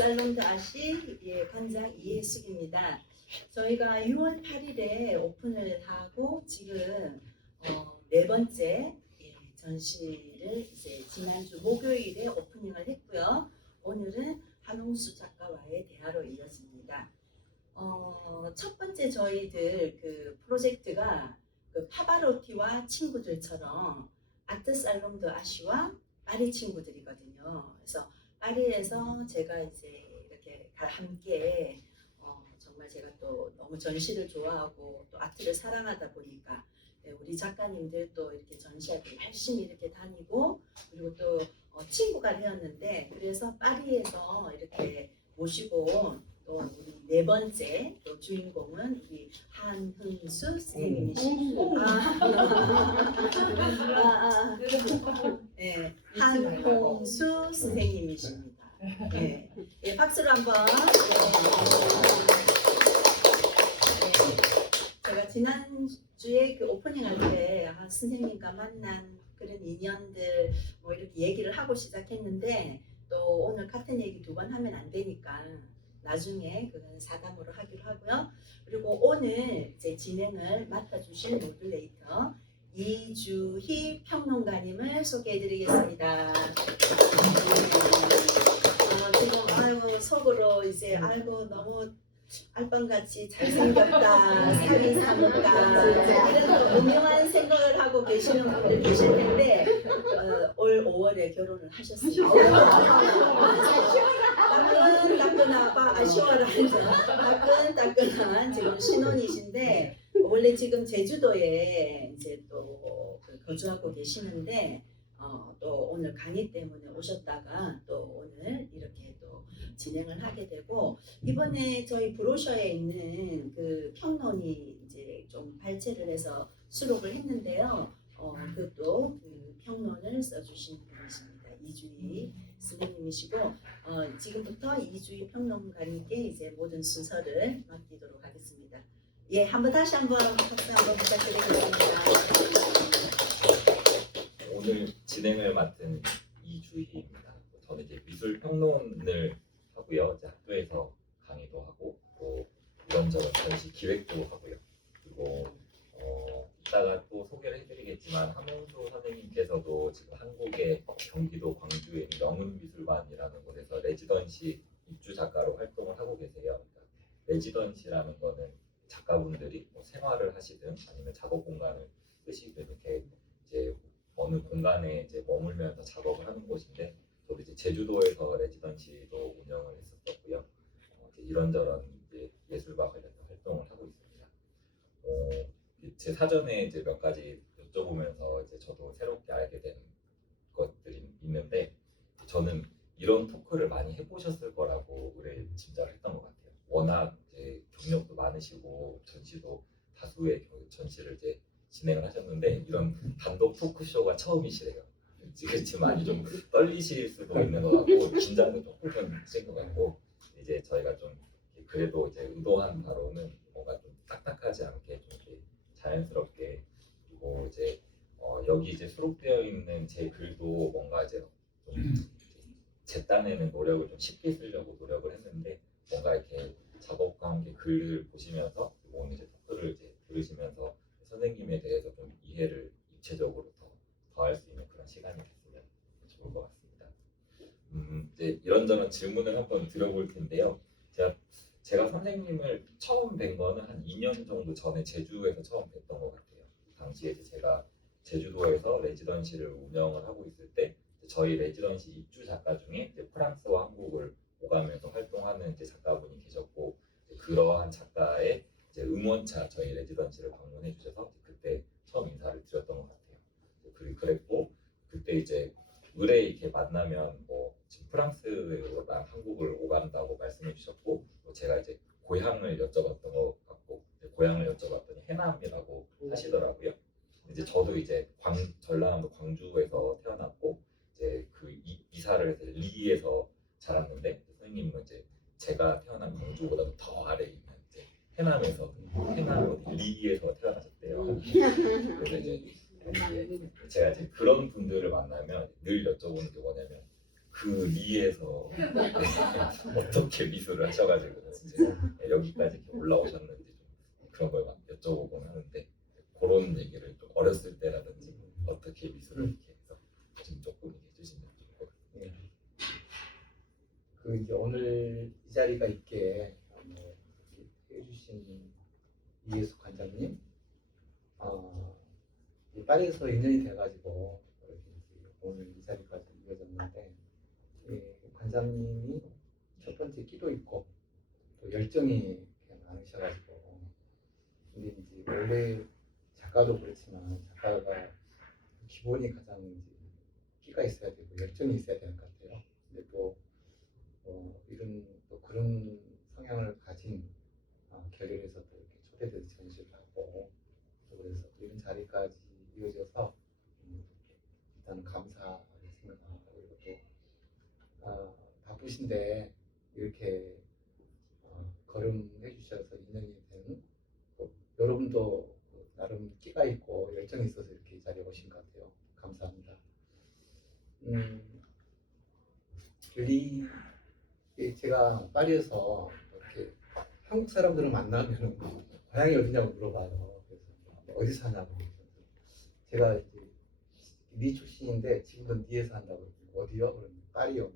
살롱드 아시 관장 이혜숙입니다. 저희가 6월 8일에 오픈을 하고 지금 네 번째 전시를 이제 지난주 목요일에 오프닝을 했고요. 오늘은 한홍수 작가와의 대화로 이어집니다. 첫 번째 저희들 그 프로젝트가 그 파바로티와 친구들처럼 아트 살롱드 아시와 파리 친구들이거든요. 그래서 파리에서 제가 이제 이렇게 함께 정말 제가 또 너무 전시를 좋아하고 또 아트를 사랑하다 보니까 우리 작가님들 또 이렇게 전시하기 열심히 이렇게 다니고 그리고 또 친구가 되었는데 그래서 파리에서 이렇게 모시고 또 우리 네 번째 또 주인공은 우리 한흥수 선생님이시고 네, 한홍수 선생님이십니다. 네, 네, 박수로 한번. 제가 지난주에 그 오프닝할 때 선생님과 만난 그런 인연들 뭐 이렇게 얘기를 하고 시작했는데 또 오늘 같은 얘기 두 번 하면 안 되니까 나중에 그건 사담으로 하기로 하고요. 그리고 오늘 제 진행을 맡아주신 모듈레이터 이주희 평론가님을 소개해드리겠습니다. 지금 속으로 이제 너무 알밤같이 잘생겼다, 살이 사뭇다 이런 오묘한 생각을 하고 계시는 분들 계실 텐데 올 5월에 결혼을 하셨습니다. 따끈따끈한 지금 신혼이신데 원래 지금 제주도에 이제 또 거주하고 계시는데 또 오늘 강의 때문에 오셨다가 또 오늘 이렇게 또 진행을 하게 되고 이번에 저희 브로셔에 있는 그 평론이 이제 좀 발췌를 해서 수록을 했는데요. 그것도 그 평론을 써주신 분이십니다. 이주희 선생님이시고 지금부터 이주희 평론가님께 이제 모든 순서를 맡기도록 하겠습니다. 예, 다시 한번 박수 한번 부탁드리겠습니다. 오늘 진행을 맡은 이주희입니다. 저는 이제 미술 평론을 하고요. 이제 학교에서 강의도 하고 또 이런저런 전시 기획도 하고요. 그리고 이따가 또 소개를 해드리겠지만 한홍수 선생님께서도 지금 한국의 경기도 광주에 있는 명운미술관이라는 곳에서 레지던시 입주 작가로 활동을 하고 계세요. 그러니까 레지던시라는 거는 작가분들이 뭐 생활을 하시든 아니면 작업 공간을 쓰시든 이렇게 이제 어느 공간에 이제 머물면서 작업을 하는 곳인데 저도 이제 제주도에서 레지던시도 운영을 했었고요. 이제 이런저런 이제 예술과 관련된 활동을 하고 있습니다. 제 사전에 이제 몇 가지 여쭤보면서 이제 저도 새롭게 알게 된 것들이 있는데 저는 이런 토크를 많이 해보셨을 거라고 의뢰 짐작을 했던 것 같아요. 워낙 이제 경력도 많으시고 전시도 다수의 전시를 이제 진행을 하셨는데 이런 단독 토크쇼가 처음이시래요. 지금 많이 좀 떨리실 수도 있는 것 같고 긴장도 조금 하실 것 같고 이제 저희가 좀 그래도 이제 의도한 바로는 뭔가 좀 딱딱하지 않게 좀 이렇게 자연스럽게 그리고 이제 여기 이제 수록되어 있는 제 글도 뭔가 이제 좀 제 딴에는 노력을 좀 쉽게 쓰려고 노력을 했는데 뭔가 이렇게 작업과 함께 글을 보시면서 오늘 이제 토크를 이제 들으시면서 선생님에 대해서 좀 이해를 입체적으로 더 할 수 있는 그런 시간이 됐으면 좋을 것 같습니다. 이제 이런저런 질문을 한번 드려볼 텐데요. 제가 선생님을 처음 뵌 거는 한 2년 정도 전에 제주에서 처음 뵀던 것 같아요. 당시에 이제 제가 제주도에서 레지던시를 운영을 하고 있을 때 저희 레지던시 입주 작가 중에 이제 프랑스와 한국을 오가면서 활동하는 이제 작가분이 계셨고 그러한 작가의 이제 응원차 저희 레지던시를 방문해 주셔서 그때 처음 인사를 드렸던 것 같아요. 그랬고 그때 이제 의뢰 이렇게 만나면 뭐 지금 프랑스랑 한국을 오간다고 말씀해 주셨고 제가 이제 고향을 여쭤봤던 것 같고 고향을 여쭤봤더니 해남이라고 하시더라고요. 이제 저도 이제 전라남도 광주에서 태어났고 이제 그 이사를 해서 리에서 자랐는데 선생님은 이제 제가 태어난 광주보다도 더 아래에 있는 해남 리에서 태어나셨대요. 그래서 이제 제가 이제 그런 분들을 만나면 늘 여쭤보는 게 뭐냐면 그 리에서 어떻게 미술을 하셔가지고 이제 여기까지 이렇게 올라오셨는지 좀 그런 걸 막 여쭤보곤 하는데 그런 얘기를 좀 어렸을 때라든지 어떻게 미술을 이렇게 해서 좀 조금 해주시면 좋을 것 같아요. 예. 그 이제 오늘 이 자리가 있게 해주신 이예수 관장님, 이 파리에서 2년이 돼가지고 이렇게 이제 오늘 이 자리까지 이어졌는데, 관장님이 첫 번째 끼도 있고 또 열정이 많으셔가지고, 근데 이제 원래 작가도 그렇지만 작가가 기본이 가장 이제 끼가 있어야 되고 열정이 있어야 되는 것 같아요. 근데 또 이런 또 그런 성향을 가진 결연에서 또 이렇게 초대돼서 전시를 하고, 또 그래서 이런 자리까지 이어져서 일단은 감사하게 생각하고, 그리고 또 바쁘신데 이렇게 걸음해 주셔서 인연이 된, 또 여러분도 나름 끼가 있고 열정이 있어서 이렇게 이 자리에 오신 것 같아요. 감사합니다. 제가 파리에서 이렇게 한국 사람들을 만나면 고향이 어디냐고 물어봐요. 그래서 어디 사냐고. 제가 이제 니 출신인데 지금은 니에서 한다고. 어디요? 그러면 파리요.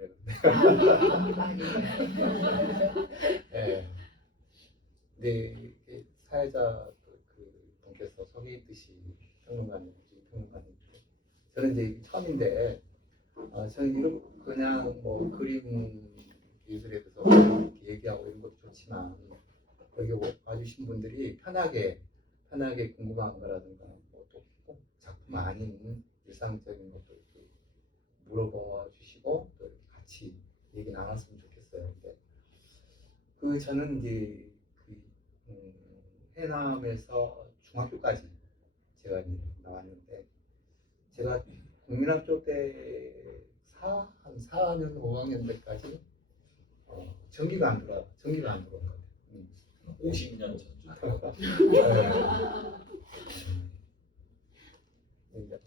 네. 근데 사회자 그 분께서 소개했듯이 평론가님, 저는 이제 처음인데, 저는 이런 그냥 뭐 그림 예술에 대해서 이렇게 얘기하고 이런 것도 좋지만, 여기 와주신 분들이 편하게 궁금한 거라든가 뭐또꼭 작품 아닌 일상적인 것도 이렇게 물어봐 주시고 또 이렇게 같이 얘기 나눴으면 좋겠어요. 근데 저는 이제 해남에서 중학교까지 제가 이제 나왔는데, 제가 국민학교 때 한 4학년, 5학년 때까지 전기가 안 들어온 거예요. 50년 전부터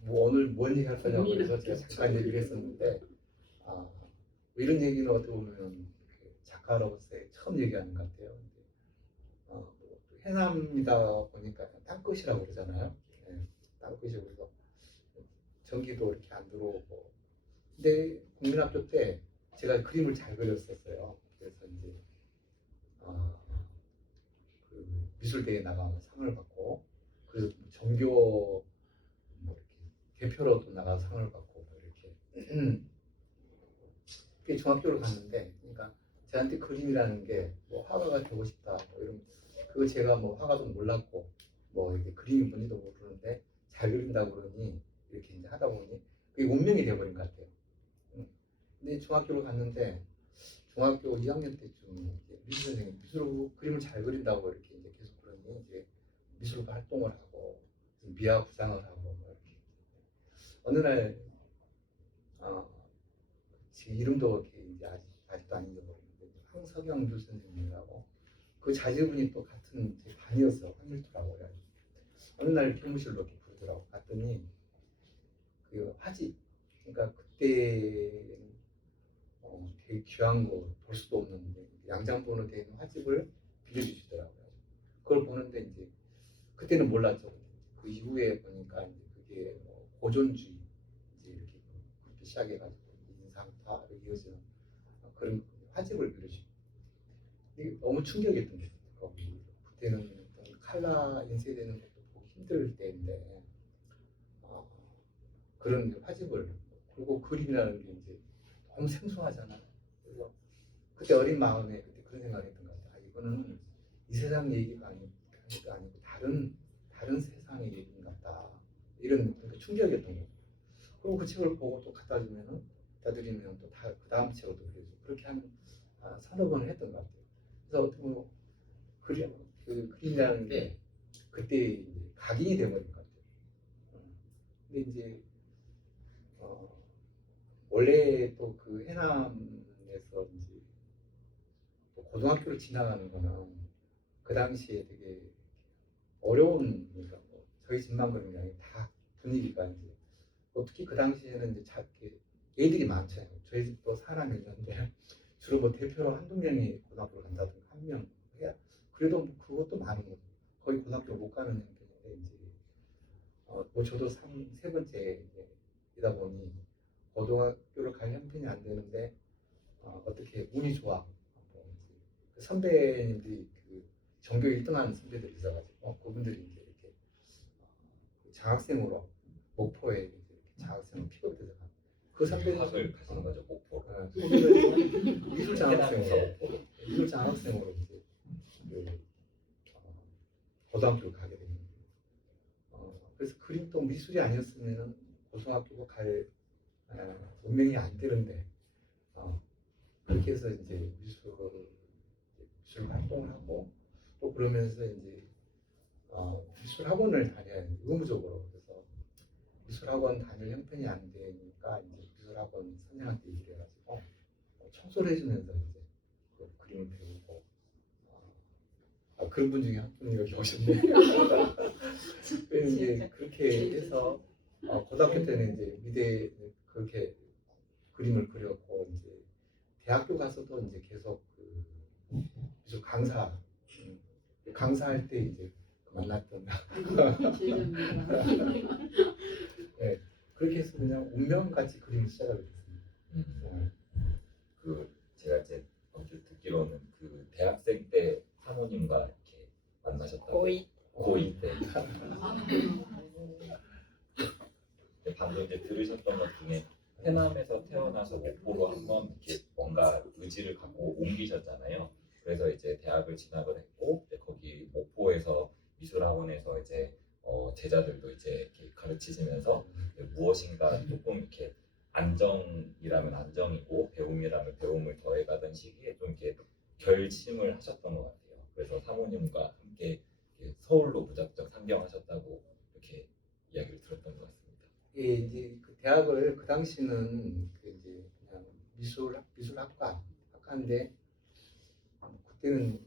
뭐 오늘 뭔 얘기 할 거냐고 해서 제가 잠깐 얘기를 했었는데, 뭐 이런 얘기는 어떻게 보면 작가로서의 처음 얘기하는 것 같아요. 뭐 해남이다 보니까 땅끝이라고 그러잖아요. 땅끝이, 그래서 전기도 이렇게 안 들어오고. 근데 국민학교 때 제가 그림을 잘 그렸었어요. 그래서 이제 그 미술대회에 나가서 상을 받고, 그래서 전교 뭐 이렇게 대표로도 나가서 상을 받고 뭐 이렇게. 그게 중학교를 갔는데, 그러니까 저한테 그림이라는 게 뭐 화가가 되고 싶다 뭐 이런, 그거 제가 뭐 화가도 몰랐고 뭐 이렇게 그림이 뭔지도 모르는데 잘 그린다고 그러니 이렇게 이제 하다 보니 그게 운명이 되어버린 것 같아요. 근데 중학교를 갔는데 중학교 2학년 때쯤 미술 선생님 그림을 잘 그린다고 이렇게 이제 계속 그러니 이제 미술가 활동을 하고 미화 구상을 하고 뭐 이렇게 어느 날 지금 이름도 이제 아직도 안 잊어버리는데 황석영 미술 선생님이라고, 그 자제분이 또 같은 제 반이었어. 한일투라고. 어느 날 교무실로 이렇게 부르더라고. 갔더니 그 화집, 그러니까 그때 되게 귀한 거 볼 수도 없는데 양장본으로 되어 있는 화집을 빌려주시더라고요. 그걸 보는데 이제 그때는 몰랐죠. 그 이후에 보니까 이제 그게 뭐 고전주의 이제 이렇게 그렇게 시작해가지고 인상파로 이어지는 그런 화집을 빌려주시고, 이게 너무 충격이었던 게 그때는 칼라 인쇄되는 것도 보기 힘들 때인데 그런 화집을, 그리고 그림이라는 게 이제 너무 생소하잖아요. 그래서 그때 어린 마음에 그때 그런 생각했던 것 같아요. 이거는 이 세상 얘기가 아니고 다른 세상의 얘기인 것 같다. 이런 그러니까 충격이었던 거죠. 그리고 그 책을 보고 또 갖다 드리면 또 그 다음 책을 또 그렇게 하면 서너 번을 했던 것 같아요. 그래서 어떻게 보면 그림이라는 게 그때 이제 각인이 돼버린 것 같아요. 근데 이제 원래 또 그 해남에서 이제 고등학교를 지나가는 거는 그 당시에 되게 어려운, 그러니까 뭐 저희 집만 그런 게 아니고 다 분위기가 이제 특히 그 당시에는 이제 애들이 많잖아요. 저희 집도 사람이 있는데 주로 뭐 대표로 한두 명이 고등학교를 간다든가 한 명 해야 그래도 뭐 그것도 많은 거죠. 거의 고등학교 못 가는 형편인데 이제 뭐 저도 세 번째 이다 보니 고등학교를 갈 형편이 안 되는데 어떻게 운이 좋아. 그 선배님들이 그 전교 1등하는 선배들이 있어가지고 그분들이 이제 이렇게 장학생으로 목포에 이제 이렇게 장학생으로 픽업이 돼서 그 선배들 학을 가시는 거죠, 목포로. 미술 장학생으로 미술 장학생으로 이제 그, 고등학교를 가게 됩니다. 그래서 그림도 미술이 아니었으면 고등학교가 갈 운명이 안 되는데 그렇게 해서 이제 미술 활동을 하고 또 그러면서 이제 미술 학원을 다녀야 돼요. 의무적으로. 그래서 미술 학원 다닐 형편이 안 되니까 이제 미술 학원 선생한테 얘기를 해가지고 청소를 해주면서 이제 그 그림을 배우고 그런 분 중에 한 분이 여기 오셨네. 그래서 이제 그렇게 해서 고등학교 때는 이제 미대 그렇게 그림을 그렸고 이제 대학교 가서도 이제 계속 그 미술 강사할 때 이제 만났던 네, 그렇게 해서 그냥 운명같이 그림을 시작하게 됐습니다. 그 제가 이제 언뜻 듣기로는 그 대학생 때 사모님과 이렇게 만나셨다고. 고2 때. 방금 이제 들으셨던 것 중에 해남에서 태어나서 목포로 한번 이렇게 뭔가 의지를 갖고 옮기셨잖아요. 그래서 이제 대학을 진학을 했고 이제 거기 목포에서 미술학원에서 이제 제자들도 이제 이렇게 가르치시면서 무엇인가 조금 이렇게 안정이라면 안정이고 배움이라면 배움을 더해가던 시기에 좀 이렇게 결심을 하셨던 것 같아요. 그래서 사모님과 함께 서울로 무작정 상경하셨다고 이렇게 이야기를 들었던 것 같습니다. 예, 이제 그 대학을 그 당시는 그 이제 그냥 학과인데 그때는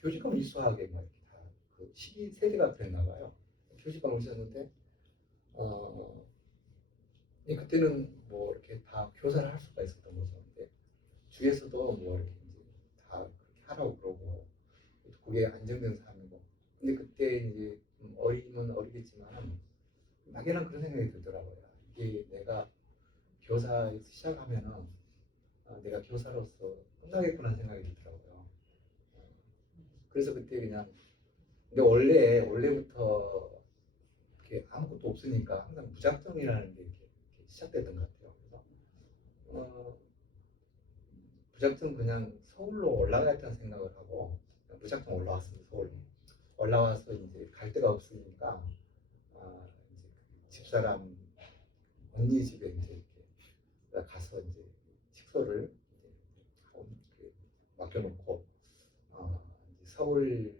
교직원 미술학에 막 이렇게 다그 시기 세대가 됐나 봐요. 교직원 오셨는데 그때는 뭐 이렇게 다 교사를 할 수가 있었던 거죠. 근데 주위에서도 뭐 이렇게 이제 다 그렇게 하라고 그러고 그게 안정된 삶이고. 근데 그때 이제 좀 어리면 어리겠지만 막연한 그런 생각이 들더라고요. 이게 내가 교사에서 시작하면은 내가 교사로서 끝나겠구나 생각이 들더라고요. 그래서 그때 그냥 근데 원래부터 이렇게 아무것도 없으니까 항상 무작정이라는 게 이렇게 시작됐던 것 같아요. 그래서 무작정 그냥 서울로 올라가겠다는 생각을 하고 무작정 올라왔습니다. 서울로 올라와서 이제 갈 데가 없으니까 이제 집사람 언니 집에 이제 이렇게 가서 이제 식소를 이제 맡겨놓고 이제 서울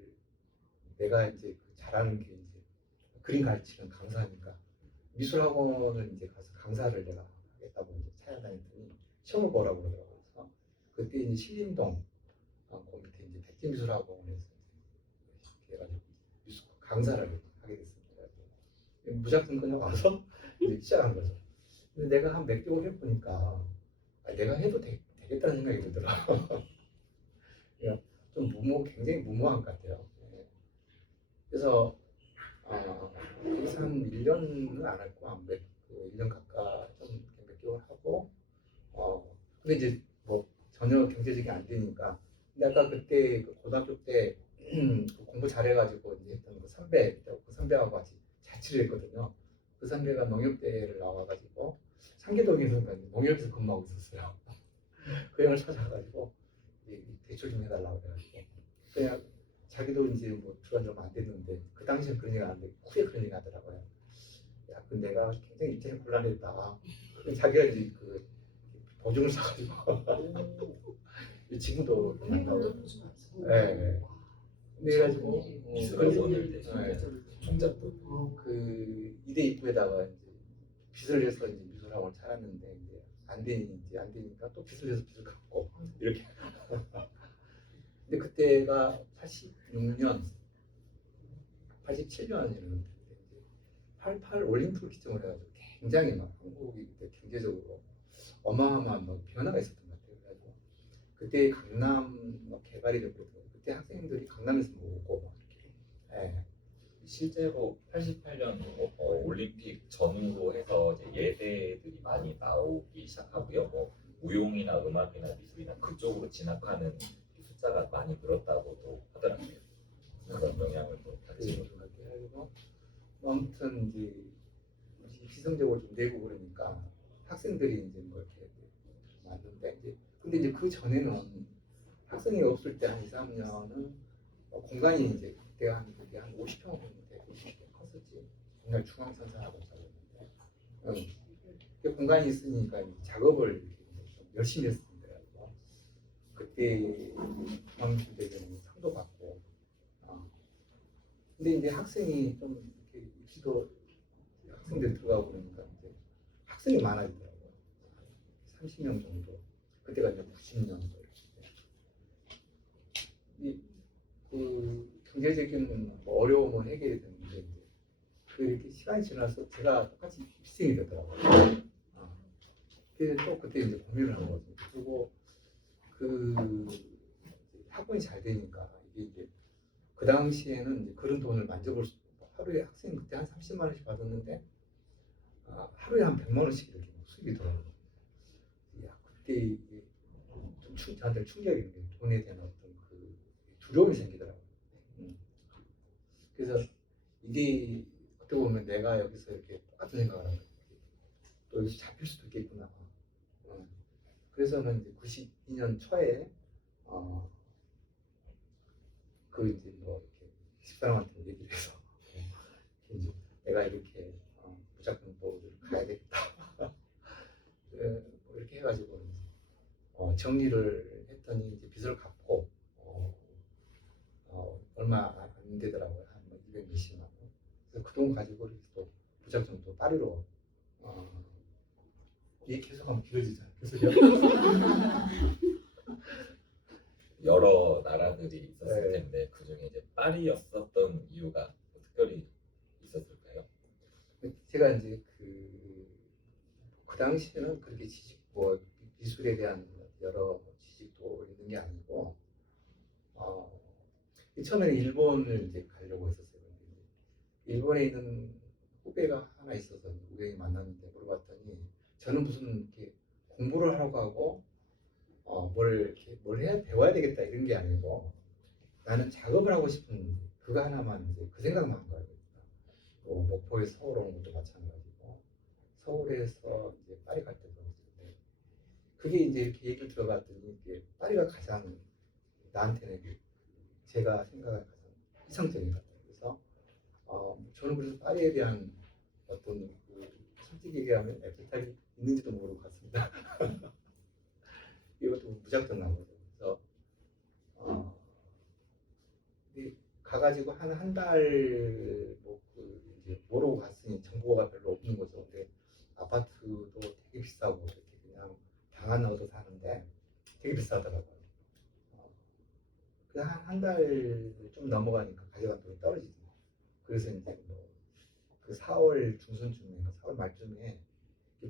내가 이제 잘하는 게 이제 그림 가르치는 강사니까 미술학원을 이제 가서 강사를 내가 하겠다고 이제 찾아다녔더니 시험을 보라고 그러더라고요. 그래서 그때 이제 신림동 그 밑에 이제 백제미술학원에서 이렇게 해가지고 미술 강사를 하게 됐습니다. 무작정 그냥 와서 이제 시작한 거죠. 근데 내가 한 몇 개월 해보니까 내가 해도 되겠다는 생각이 들더라고요. 좀 굉장히 무모한 것 같아요. 그래서 거기서 한 1년은 안 했고 한 1년 가까이 좀 몇 개월 하고 근데 이제 뭐 전혀 경제적이 안 되니까 근데 아까 그때 그 고등학교 때 공부 잘해가지고 이제 했던 그 선배하고 같이 자취를 했거든요. 그 선배가 농협대를 나와가지고 상계동에서 농협에서 근무하고 있었어요. 그 형을 찾아가지고 대출 좀 해달라고 해가지고 그냥 자기도 이제 뭐 들어간 지 얼마 안 됐는데 그 당시엔 그런 얘기가 안 돼. 후에 그런 얘기 하더라고요. 야, 그 내가 굉장히 입장이 곤란했다. 자기가 이제 그 보증을 사가지고 지금도 네. 근데 그래가지고 미술학원을 종잣돈 그 이대 입구에다가 이제 빚을 내서 이제 미술학원을 차렸는데 이제 안 되니까 또 빚을 내서 빚을 갚고 이렇게. 근데 그때가 86년, 87년이었는데 88 올림픽을 기점으로 해가지고 굉장히 막 한국이 그때 경제적으로 어마어마한 막 변화가 있었던 것 같아요. 그래가지고 그때 강남 막 개발이 됐거든요. 그때 학생들이 강남에서 모으고 막 이렇게. 예. 실제로 88년 올림픽 전후로 해서 이제 예대들이 많이 나오기 시작하고요. 뭐 무용이나 음악이나 미술이나 그쪽으로 진학하는 숫자가 많이 늘었다고도 하더라고요. 그런 영향을 또 받지. 그렇게 하고 아무튼 이제 비성적으로 좀 내고 그러니까 학생들이 이제 뭐 이렇게 왔는데 이제 근데 이제 그 전에는 학생이 없을 때 한 2, 3년은 공간이 이제 그때 그게 한 50평 정도 되고 50평 컸었지. 정말 중앙선상하고 작았는데 그 공간이 있으니까 이제 작업을 이렇게 좀 열심히 했습니다. 그때 중앙대회는 상도 받고 근데 이제 학생이 좀 이렇게 입시도 학생들 들어가고 그러니까 이제 학생이 많아지더라고요. 30명 정도. 그때가 이제 90년도. 그 경제적인 뭐 어려움은 해결이 됐는데 이제 그 이렇게 시간이 지나서 제가 똑같이 입생이 되더라고요. 그래서 또 그때 이제 고민을 한 거죠. 그리고 그 학원이 잘 되니까 이게 이제 그 당시에는 이제 그런 돈을 만져볼 수 없고 하루에 학생 그때 한 30만 원씩 받았는데 하루에 한 100만 원씩 이렇게 수입이 들어오는 거예요. 야, 그때 이게 좀 저한테 충격인 게 돈에 대한 어떤 그 두려움이 생기더라고요. 그래서 이게 어떻게 보면 내가 여기서 이렇게 똑같은 생각을 하는 거예요. 또 여기서 잡힐 수도 있겠구나. 그래서는 이제 92년 초에 그 이제 뭐 이렇게 집사람한테 얘기를 해서 이제 내가 이렇게 무작정 뭐 가야겠다. 뭐 이렇게 해가지고 정리를 했더니 이제 빚을 갚고 얼마 안 되더라고요. 한 200 몇십만 원. 그래서 그 돈 가지고 이렇게 또 무작정 또 파리로 이게 계속하면 길어지잖아요. 그래서 여러 나라들이 있었을 네. 텐데 그 중에 이제 파리였었던 이유가 특별히 있었을까요? 제가 이제 그 당시에는 그렇게 지식 뭐 미술에 대한 여러 지식도 있는 게 아니고 처음에는 일본을 이제 가려고 했었어요. 일본에 있는 후배가 하나 있어서 우연히 만났는데 물어봤더니 저는 무슨 이렇게 공부를 하라고 하고 뭘 해야 배워야 되겠다 이런 게 아니고 나는 작업을 하고 싶은 그거 하나만 이제 그 생각만 한 거예요. 목포에서 서울 오는 것도 마찬가지고 서울에서 이제 파리 갈 때도 그랬는데 그게 이제 이렇게 얘기를 들어봤더니 이게 파리가 가장 나한테는 제가 생각할 가장 이상적인 것 같아요. 그래서 저는 그래서 파리에 대한 어떤 솔직히 얘기하면 애프터이 있는지도 모르고 갔습니다. 이것도 무작정 나온 거죠. 그래서 가가지고 한 달 이제 모르고 갔으니 정보가 별로 없는 거죠. 근데 아파트도 되게 비싸고 이렇게 그냥 방 하나 얻어 사는데 되게 비싸더라고요. 그냥 한 달 좀 넘어가니까 가져간 돈이 떨어지죠. 그래서 이제 그 4월 중순쯤에 4월 말쯤에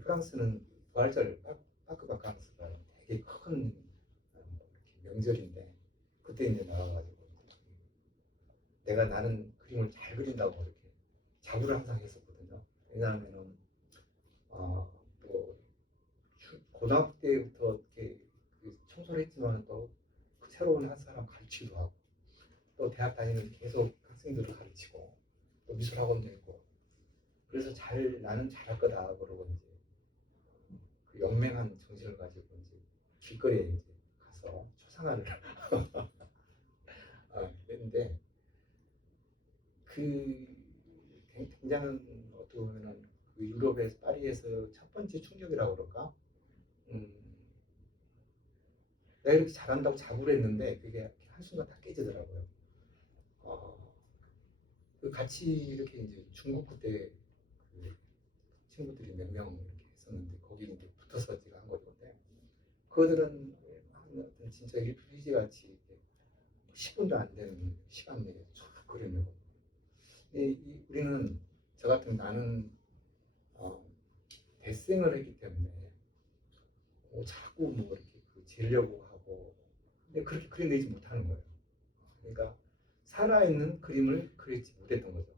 프랑스는 부활절 파크바캉스가 되게 큰 명절인데 그때 이제 나와가지고 나는 그림을 잘 그린다고 이렇게 자부를 항상 했었거든요. 왜냐하면은 또 고등학교 때부터 이렇게 청소를 했지만 또 새로운 한 사람 가르치기도 하고 또 대학 다니면 계속 학생들을 가르치고 또 미술학원도 했고 그래서 나는 잘할 거다 그러고 이제 그 연맹한 정신을 가지고 이제 길거리에 이제 가서 초상화를 했는데 그 굉장한 어떻게 보면은 그 유럽에서 파리에서 첫 번째 충격이라고 그럴까? 내가 이렇게 잘한다고 자부를 했는데 그게 한순간 다 깨지더라고요. 그 같이 이렇게 이제 중국 그때 그 친구들이 몇 명 이렇게 했었는데 거기 이제 붙어서 제가 한 건데 그들은 진짜 일주일 같이 10분도 안 되는 시간 내에 쭉 그려내고 우리는 저 같은 나는 대생을 했기 때문에 자꾸 뭐 이렇게 재려고 하고 근데 그렇게 그려내지 못하는 거예요. 그러니까 살아있는 그림을 그리지 못했던 거죠.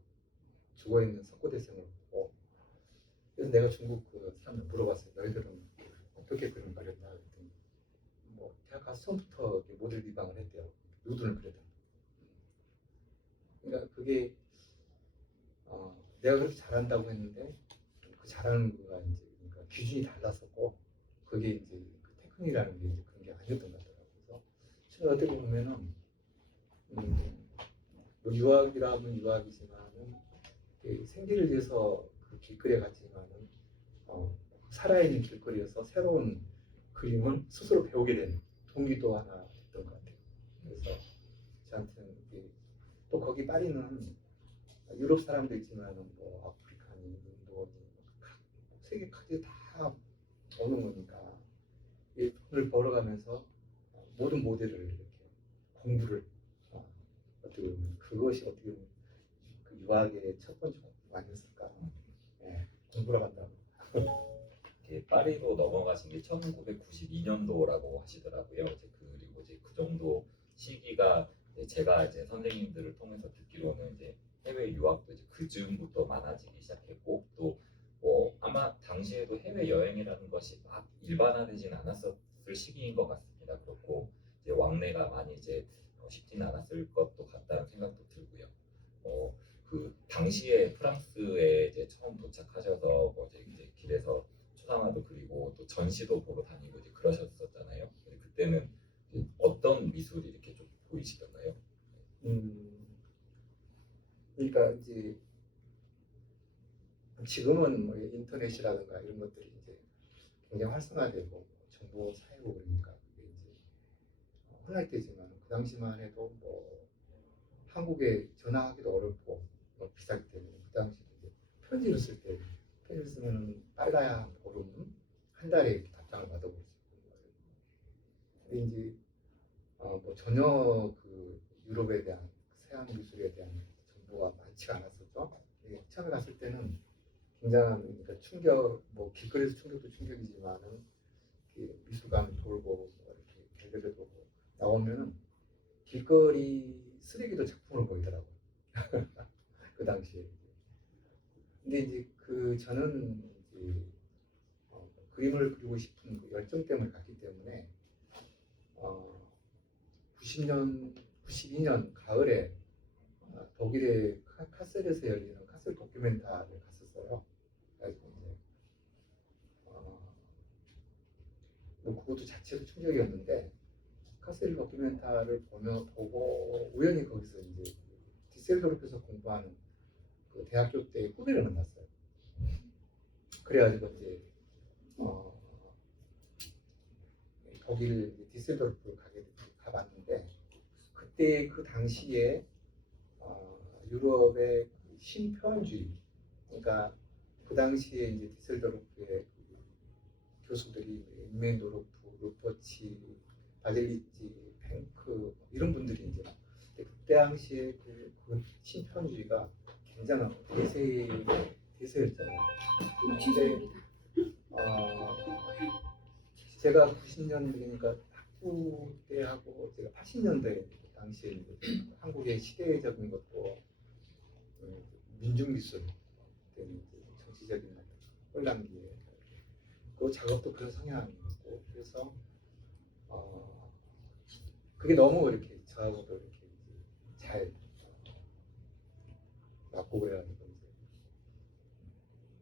죽어있는 석고대생을 보고. 그래서 내가 중국 그 사람들 물어봤어요. 너희들은 어떻게 그림 그렸냐 그랬더니 뭐 대학 가서 처음부터 이렇게 모델 비방을 했대요. 누드를 그렸다. 그러니까 그게 내가 그렇게 잘한다고 했는데 그 잘하는 거가 이제 그러니까 기준이 달랐었고 그게 이제 그 테크닉이라는 게 이제 그런 게 아니었던 것 같더라고요. 그래서 저는 어떻게 보면은 뭐 유학이라면 유학이지만은 그 생기를 위해서 그 길거리에 갔지만은 살아있는 길거리에서 새로운 그림을 스스로 배우게 된 동기도 하나 됐던 것 같아요. 그래서 저한테는 또 거기 파리는 유럽 사람도 있지만은 뭐 아프리카니, 인도니, 세계 각지 다 오는 거니까 이 돈을 벌어가면서 모든 모델을 이렇게 공부를 어떻게 보면 그것이 어떻게 보면 그 유학의 첫 번째 공부가 아니었을까. 예, 공부를 한다고. 이렇게 파리로 넘어가신 게 1992년도라고 하시더라고요. 이제 그리고 이제 그 정도 시기가 이제 제가 이제 선생님들을 통해서 듣기로는 이제 해외 유학도 이제 그 즈음부터 많아지기 시작했고 또 뭐 아마 당시에도 해외 여행이라는 것이 막 일반화되지는 않았었을 시기인 것 같습니다. 그렇고 이제 왕래가 많이 이제 쉽지는 않았을 것도 같다는 생각도 들고요. 그 당시에 프랑스에 이제 처음 도착하셔서 뭐 이제 길에서 초상화도 그리고 또 전시도 보러 다니고 이제 그러셨었잖아요. 근데 그때는 어떤 미술이 이렇게 좀 보이시던가요? 그러니까 이제 지금은 뭐 인터넷이라든가 이런 것들이 이제 굉장히 활성화되고 정보 사회고 그러니까 그게 이제 혼날 때지만 그 당시만 해도 뭐 한국에 전화하기도 어렵고 뭐 비싸기 때문에 그 당시 이제 편지를 쓸 때 편지를 쓰면 빨라야 오르면 한 달에 이렇게 답장을 받아볼 수 있는 거예요. 근데 이제 뭐 전혀 그 유럽에 대한 서양 미술에 대한 정보가 많지가 않았었죠. 처음에 갔을 때는 굉장한 그러니까 충격, 뭐 길거리에서 충격도 충격이지만은 미술관을 돌고 뭐 이렇게 별별을 보고 나오면은 길거리 쓰레기도 작품을 보이더라고요. 그 당시에. 근데 이제 저는 이제 그림을 그리고 싶은 그 열정 때문에 갔기 때문에 92년 가을에 독일의 카셀에서 열리는 카셀 도큐멘타를 갔었어요. 그래서 이제 뭐 그것도 자체로 충격이었는데 카셀 도큐멘타를 보고 우연히 거기서 이제 디셀도르프에서 공부하는 그 대학교 때 후배를 만났어요. 그래가지고 이제 독일 디셀도르프를 가봤는데 그때 그 당시에 유럽의 그 신표현주의, 그러니까 그 당시에 이제 디셀도르프의 그 교수들이 인멘도르프, 루퍼치, 바젤리치, 팽크 이런 분들이 이제 그때 당시에 그 신표현주의가 굉장한 대세였잖아요. 근데 제가 90년대니까 학부 때하고 제가 80년대 당시에 이제 한국의 시대적인 것도 민중미술 때는 정치적인 혼란기에 그 작업도 그런 성향이었고 그래서 그게 너무 이렇게 저하고도 이렇게 잘 맞고 그래가지고 이제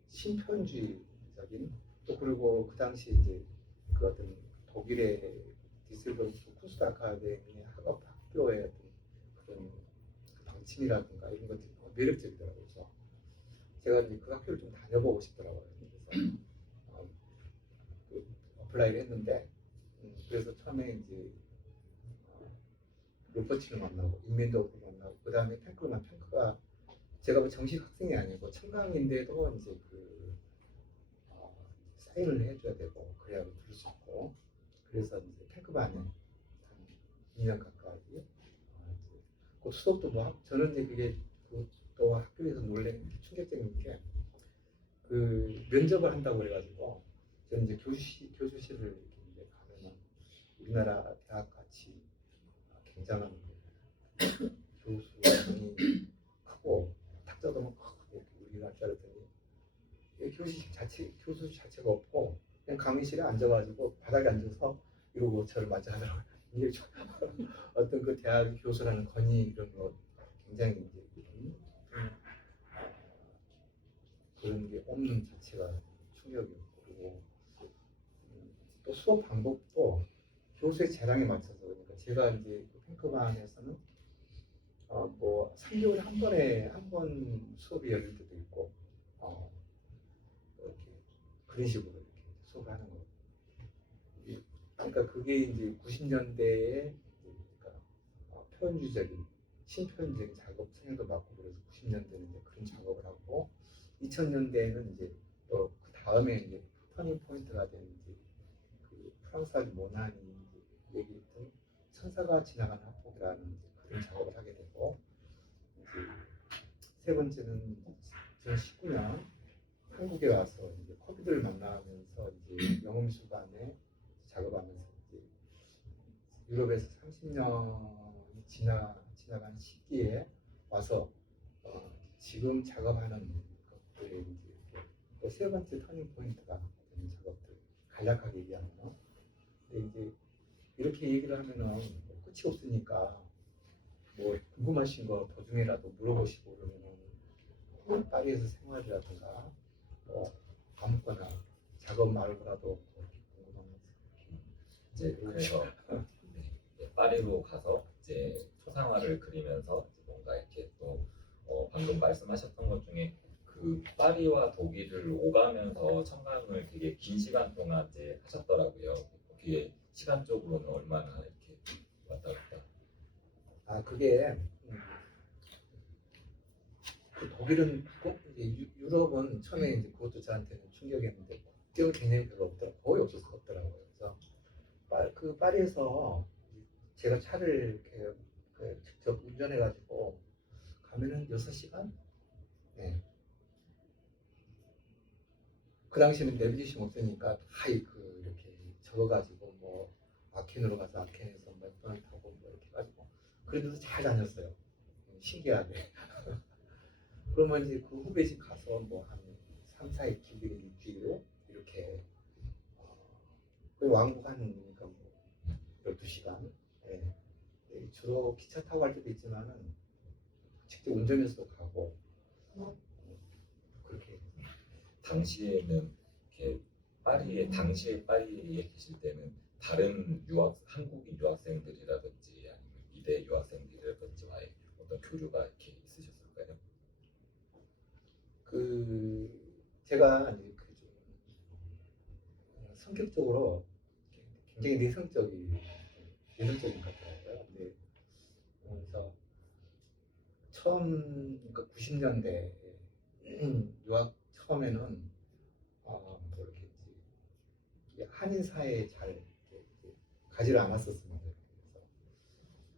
신편주의적인 또 그리고 그 당시 이제 그 어떤 독일의 디슬도르프 쿤스트 아카데미 학교의 어떤 그런 방침이라든가 이런 것들이 너무 매력적이더라고요. 그래서 제가 이제 그 학교를 좀 다녀보고 싶더라고요. 그래서 그 어플라이를 했는데 그래서 처음에 이제 루퍼치를 만나고 인멘도프를 만나고 그 다음에 탱크가 제가 뭐 정식 학생이 아니고 청강인데도 이제 사인을 해줘야 되고 그래야 들을 수 있고 그래서 이제 탱크반에 한 2년 가까이 그 수업도 뭐 저는 이제 그게 또 학교에서 놀란 충격적인 게 그 면접을 한다고 그래가지고 저는 이제 교주실을 이렇게 이제 가면은 우리나라 대학 같이 굉장한 교수님이 크고 탁자도 이렇게 우리가 할 줄 알았더니 교수 자체가 없고 그냥 강의실에 앉아가지고 바닥에 앉아서 이러고 저를 맞이하더라고요. 이게 어떤 그 대학 교수라는 권위 이런 거 굉장히 이제 그런 게 없는 자체가 충격이었고 그리고 또 수업 방법도 교수의 재량에 맞춰서 그러니까 제가 이제 그 핑크반에서는 뭐 3개월에 한 번에 한 번 수업이 열릴 때도 있고 이렇게 그런 식으로 이렇게 수업하는 거. 그러니까 그게 이제 90년대에 그러니까 표현주의적인 신표현적인 작업 생각도 맡고 그래서 90년대는 이제 그런 작업을 하고 2000년대에는 이제 또 그 다음에 이제 터닝 포인트가 된 이제 그 프랑스아주 모난이 얘기했던 천사가 지나가는 학폭이라는 그런 작업을 하게 되고 이제 세 번째는 2019년 한국에 와서 이제 커비들을 만나면서 이제 영어미술관에 작업하면서 이제 유럽에서 30년이 지나간 시기에 와서 지금 작업하는 것들이 이제 또 세 번째 터닝 포인트가 되는 작업들 간략하게 얘기하면 근데 이제 이렇게 얘기를 하면은 뭐 끝이 없으니까 뭐 궁금하신 거 도중에라도 물어보시고 그러면은 파리에서 생활이라든가 뭐 아무거나 작업 말고라도 이렇게 궁금한 거 이제 그래서 이제 파리로 가서 이제 초상화를 그리면서 이제 뭔가 이렇게 또 방금 말씀하셨던 것 중에 그 파리와 독일을 오가면서 청강을 되게 긴 시간 동안 이제 하셨더라고요. 그게 시간적으로는 얼마나 이렇게 왔다 갔다. 그게 그 독일은 꼭 이제 유럽은 처음에 이제 그것도 저한테는 충격이었는데 국경 개념이 별로 없더라고요. 거의 없더라고요. 그래서 그 파리에서 제가 차를 이렇게 직접 운전해가지고 가면은 6시간? 네. 그 당시에는 내비게이션 없으니까 다 이렇게 적어가지고 뭐 아켄으로 가서 아켄에서 몇 번을 타고 뭐 이렇게 해가지고 그래도 잘 다녔어요. 신기하게. 그러면 이제 그 후배 집 가서 뭐 한 3, 4일 길게 일주일 이렇게 왕복하니까 뭐 12시간. 예. 주로 기차 타고 갈 때도 있지만은 직접 운전해서도 가고 그렇게 당시에는 이렇게 당시에 파리에 계실 때는 다른 한국인 유학생들이라든지 아니면 미대 유학생들이라든지와의 어떤 교류가 이렇게 있으셨을까요? 제가 이제 성격적으로 굉장히 내성적인 것 같더라고요. 근데 그래서 그러니까 90년대 유학 처음에는 이렇게 한인 사회에 잘 이렇게 가지를 않았었습니다.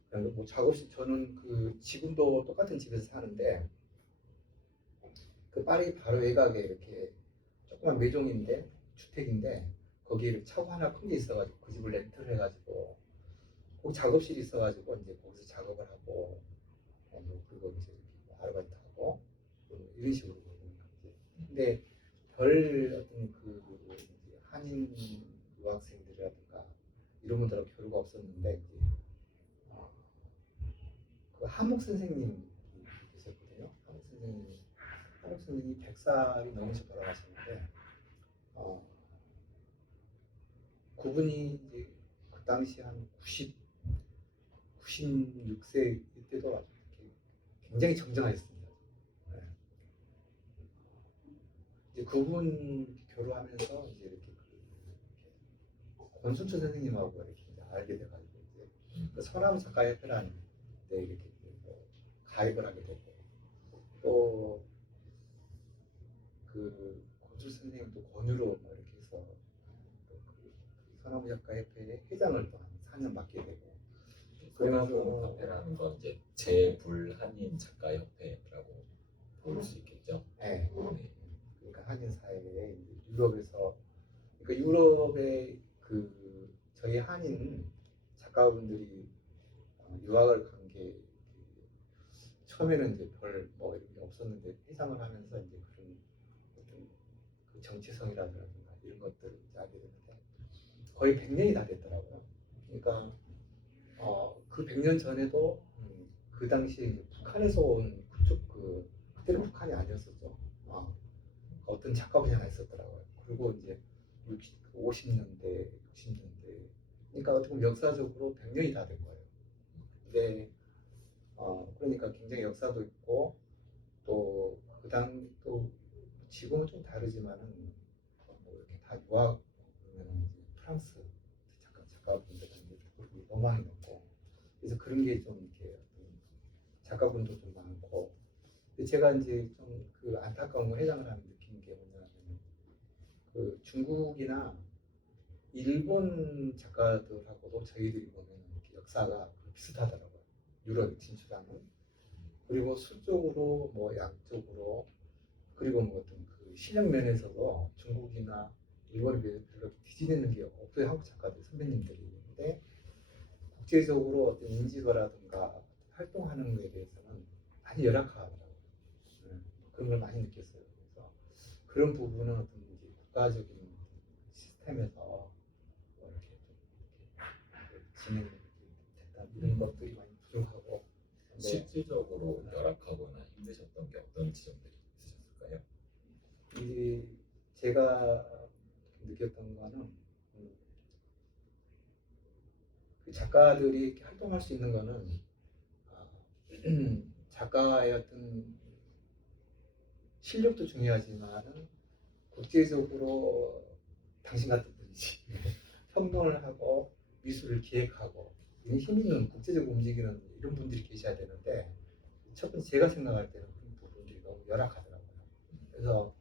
그래서 뭐 작업실 저는 지금도 똑같은 집에서 사는데 그 파리 바로 외곽에 이렇게 조그만 매종인데 주택인데 거기를 차고 하나 큰 게 있어가지고 그 집을 렌트를 해가지고 거기 작업실이 있어가지고 이제 거기서 작업을 하고 그리고 이제 뭐 아르바이트 하고 이런 식으로 근데 별 어떤 이제 한인 유학생들이라든가 이런 분들하고 교류가 없었는데 이제 그 한국 선생님이 계셨거든요. 한국 선생님이 100살이 넘으셔 돌아가셨는데 그분이 이제 그 당시 한 96세 이때도 굉장히 정정하셨습니다. 네. 이제 그분 교류하면서 이제 이렇게 권순철 선생님하고 이렇게 이제 알게 돼가지고 이제 그 서남 작가협회라는 데 이렇게 가입을 하게 되고 또 권순철 선생님도 권유로 뭐 이렇게 해서 서남 작가협회 회장을 또 한 4년 맡게 되고 서남용 협회라는 건 이제 재불한인 작가협회라고 볼 수 있겠죠. 네. 그러니까 한인 사회에 유럽에서 그러니까 유럽의 저희 한인 작가분들이 유학을 간 게 처음에는 이제 별 뭐 이런 게 없었는데 회상을 하면서 이제 그런 어떤 그 정체성이라든가 이런 것들을 이제 알게 됐는데 거의 100년이 다 됐더라고요. 그러니까 그 100년 전에도 그 당시에 이제 북한에서 온 그쪽 그때는 북한이 아니었었죠. 어떤 작가분이 하나 있었더라고요. 그리고 이제 50년대, 60년대 그러니까 어떻게 보면 역사적으로 100년이 다 된 거예요. 근데 그러니까 굉장히 역사도 있고 또 또 지금은 좀 다르지만은 뭐 이렇게 다 유학 그러면 이제 프랑스 작가분들 너무 많이 넣고 그래서 그런 게 좀 이렇게 작가분도 좀 많고 근데 제가 이제 좀 그 안타까운 거 해당을 하면 느낀 게 뭐냐면 그 중국이나 일본 작가들하고도 저희들이 보면 이렇게 역사가 비슷하더라고요. 유럽에 진출하는 그리고 수적으로 뭐 양적으로 그리고 뭐 어떤 그 실력 면에서도 중국이나 일본에 비해서 별로 뒤지는 게 없어요. 한국 작가들 선배님들이 있는데 국제적으로 어떤 인지도라든가 활동하는 거에 대해서는 많이 열악하더라고요. 그런 걸 많이 느꼈어요. 그래서 그런 부분은 어떤 이제 국가적인 시스템에서 뭐 이렇게 좀 이렇게 진행이 됐다 이런 것들이 많이 부족하고 근데 실질적으로 열악하거나 힘드셨던 게 어떤 지점들이 있으셨을까요? 이 제가 느꼈던 거는 그 작가들이 이렇게 활동할 수 있는 거는 작가의 어떤 실력도 중요하지만은 국제적으로 당신 같은 분이지 평론을 하고 미술을 기획하고 이런 힘 있는 국제적으로 움직이는 이런 분들이 계셔야 되는데 첫 번째 제가 생각할 때는 그런 부분들이 너무 열악하더라고요. 그래서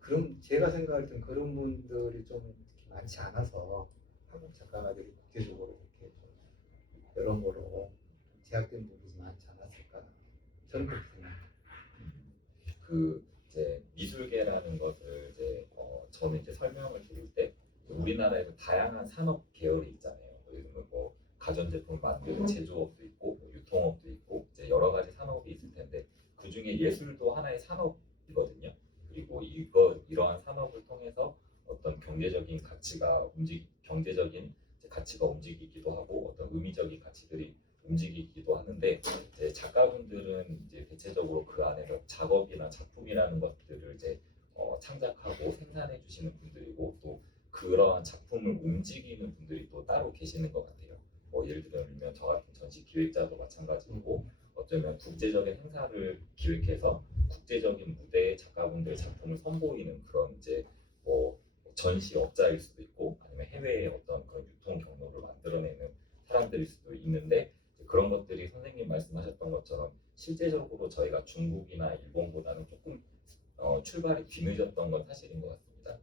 그런 제가 생각할 때는 그런 분들이 좀 많지 않아서 한국 작가들이 국제적으로 이렇게 좀 여러모로 제약된 부분이 많지 않았을까 저는 그렇게 생각합니다. 그 이제 미술계라는 것을 이제 저는 이제 설명을 드릴 때 우리나라에도 다양한 산업 계열이 있잖아요. 예를 들면 뭐 가전제품 만드는 제조업도 있고 뭐 유통업도 있고 이제 여러 가지 산업이 있을 텐데 그 중에 예술도 하나의 산업이거든요. 그리고 이러한 산업을 통해서 어떤 경제적인 경제적인 이제 가치가 움직이기도 하고 어떤 의미적인 가치들이 움직이기도 하는데 이제 작가분들은 이제 대체적으로 그 안에서 작업이나 작품이라는 것들을 이제 창작하고 생산해 주시는 분들이고 또 그러한 작품을 움직이는 분들이 또 따로 계시는 것 같아요. 뭐 예를 들면 저 같은 전시 기획자도 마찬가지고 어쩌면 국제적인 행사를 기획해서 국제적인 무대에 작가분들의 작품을 선보이는 그런 이제 뭐 전시업자일 수도 있고 아니면 해외의 어떤 그런 유통 경로를 만들어내는 사람들일 수도 있는데 그런 것들이 선생님 말씀하셨던 것처럼 실제적으로 저희가 중국이나 일본보다는 조금 출발이 뒤늦었던 건 사실인 것 같습니다.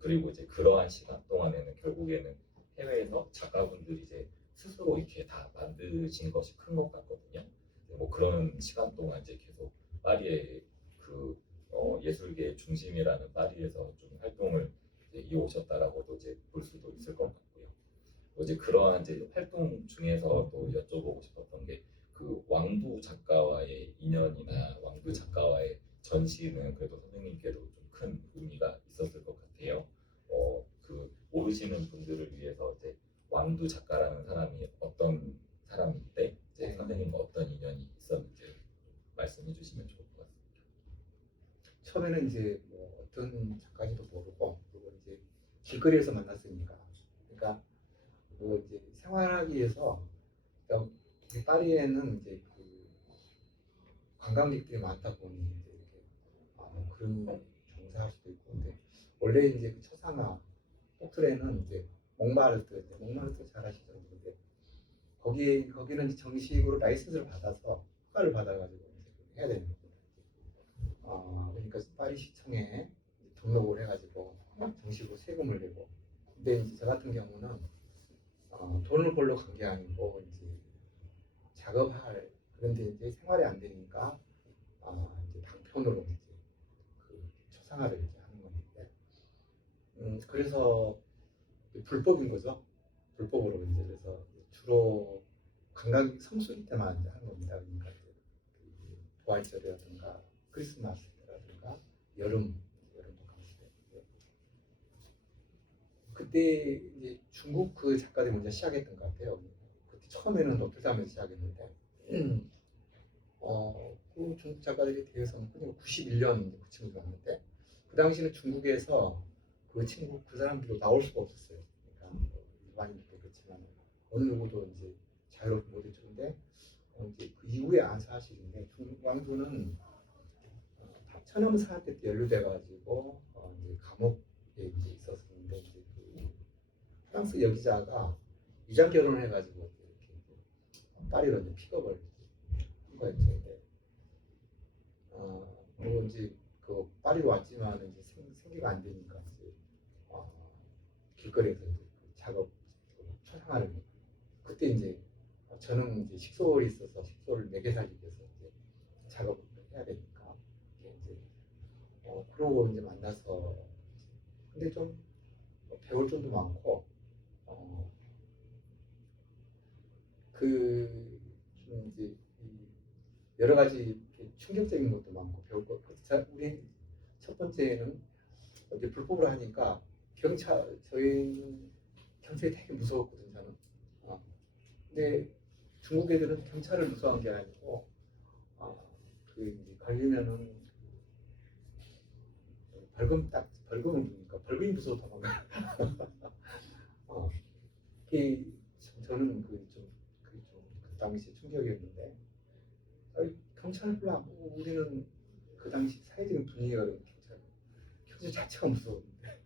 그리고 이제 그러한 시간 동안에는 결국에는 해외에서 작가분들이 이제 스스로 이렇게 다 만드신 것이 큰 것 같거든요. 뭐 그런 시간 동안 이제 계속 파리의 그 예술계의 중심이라는 파리에서 좀 활동을 이제 이어오셨다라고도 이제 볼 수도 있을 것 같고요. 또 이제 그러한 이제 활동 중에서 또 여쭤보고 싶었던 게 그 왕두 작가와의 인연이나 왕두 작가와의 전시는 그래도 선생님께도 좀 큰 의미가 있었을 것 같아요. 그 모르시는 분들을 위해서 이제 왕두 작가라는 사람이 어떤 사람인데 이제 선생님과 어떤 인연이 있었는지 말씀해 주시면 좋을 것 같습니다. 처음에는 이제 뭐 어떤 작가인지도 모르고 그리고 이제 길거리에서 만났으니까 그러니까 그 이제 생활하기 위해서 그러니까 이 파리에는 이제 그 관광객들이 많다 보니 이제 이렇게 뭐 그런 종사할 수도 있고 근데 원래 이제 그 초상화 포트레는 이제 몽마르트 잘 아시죠? 근데 거기는 이제 정식으로 라이센스를 받아서 허가를 받아가지고 이제 해야 되는 거예요. 그러니까 파리 시청에 등록을 해가지고 정식으로 세금을 내고 근데 이제 저 같은 경우는 돈을 벌러 간 게 아니고 이제 작업할 그런데 이제 생활이 안 되니까 이제 방편으로 이제 그 초상화를 이제 하는 건데 그래서 불법인 거죠. 불법으로 이제 그래서 주로 관광 성수기 때만 이제 하는 겁니다. 그러니까 이제 그 부활절이라든가 크리스마스 때라든가 여름도 강세 때 그때 이제 중국 그 작가들이 먼저 시작했던 것 같아요. 그때 처음에는 노트담에서 시작했는데 그 중국 작가들에 대해서는 91년 그 친구들 왔는데 그 당시는 중국에서 그 친구 그 사람들도 나올 수가 없었어요. 그러니까 일반인들도 그렇지만 어느 누구도 이제 자유롭게 못했죠. 근데 이제 그 이후에 안 사실인데 중국 왕조는 천암 사태 때 연루돼가지고 이제 감옥에 이제 있었었는데 이제 그 프랑스 여기자가 위장 결혼을 해가지고 이렇게 파리로 이제 픽업을 한 거였죠. 근데 그리고 이제 그 파리로 왔지만 이제 생계가 안 되니까 이제 길거리에서 이제 그 작업 초상화를 그때 이제 저는 이제 식소를 있어서 식소를 먹여 살리기 위해서 이제 작업을 해야 되니까 이제 그러고 이제 만나서 근데 좀 배울 점도 많고 좀 이제 여러 가지 충격적인 것도 많고 배울 것. 우리 첫 번째는 이제 불법으로 하니까 저희는 경찰이 되게 무서웠거든요. 저는. 근데 중국 애들은 경찰을 무서워한 게 아니고 그 이제 걸리면은 벌금을 부니까 벌금이 무서웠다고 합니다. 그게 저는 그 당시 충격이었는데 경찰을 별로 안 보고 우리는 그 당시 사회적인 분위기가 경찰 자체가 무서웠는데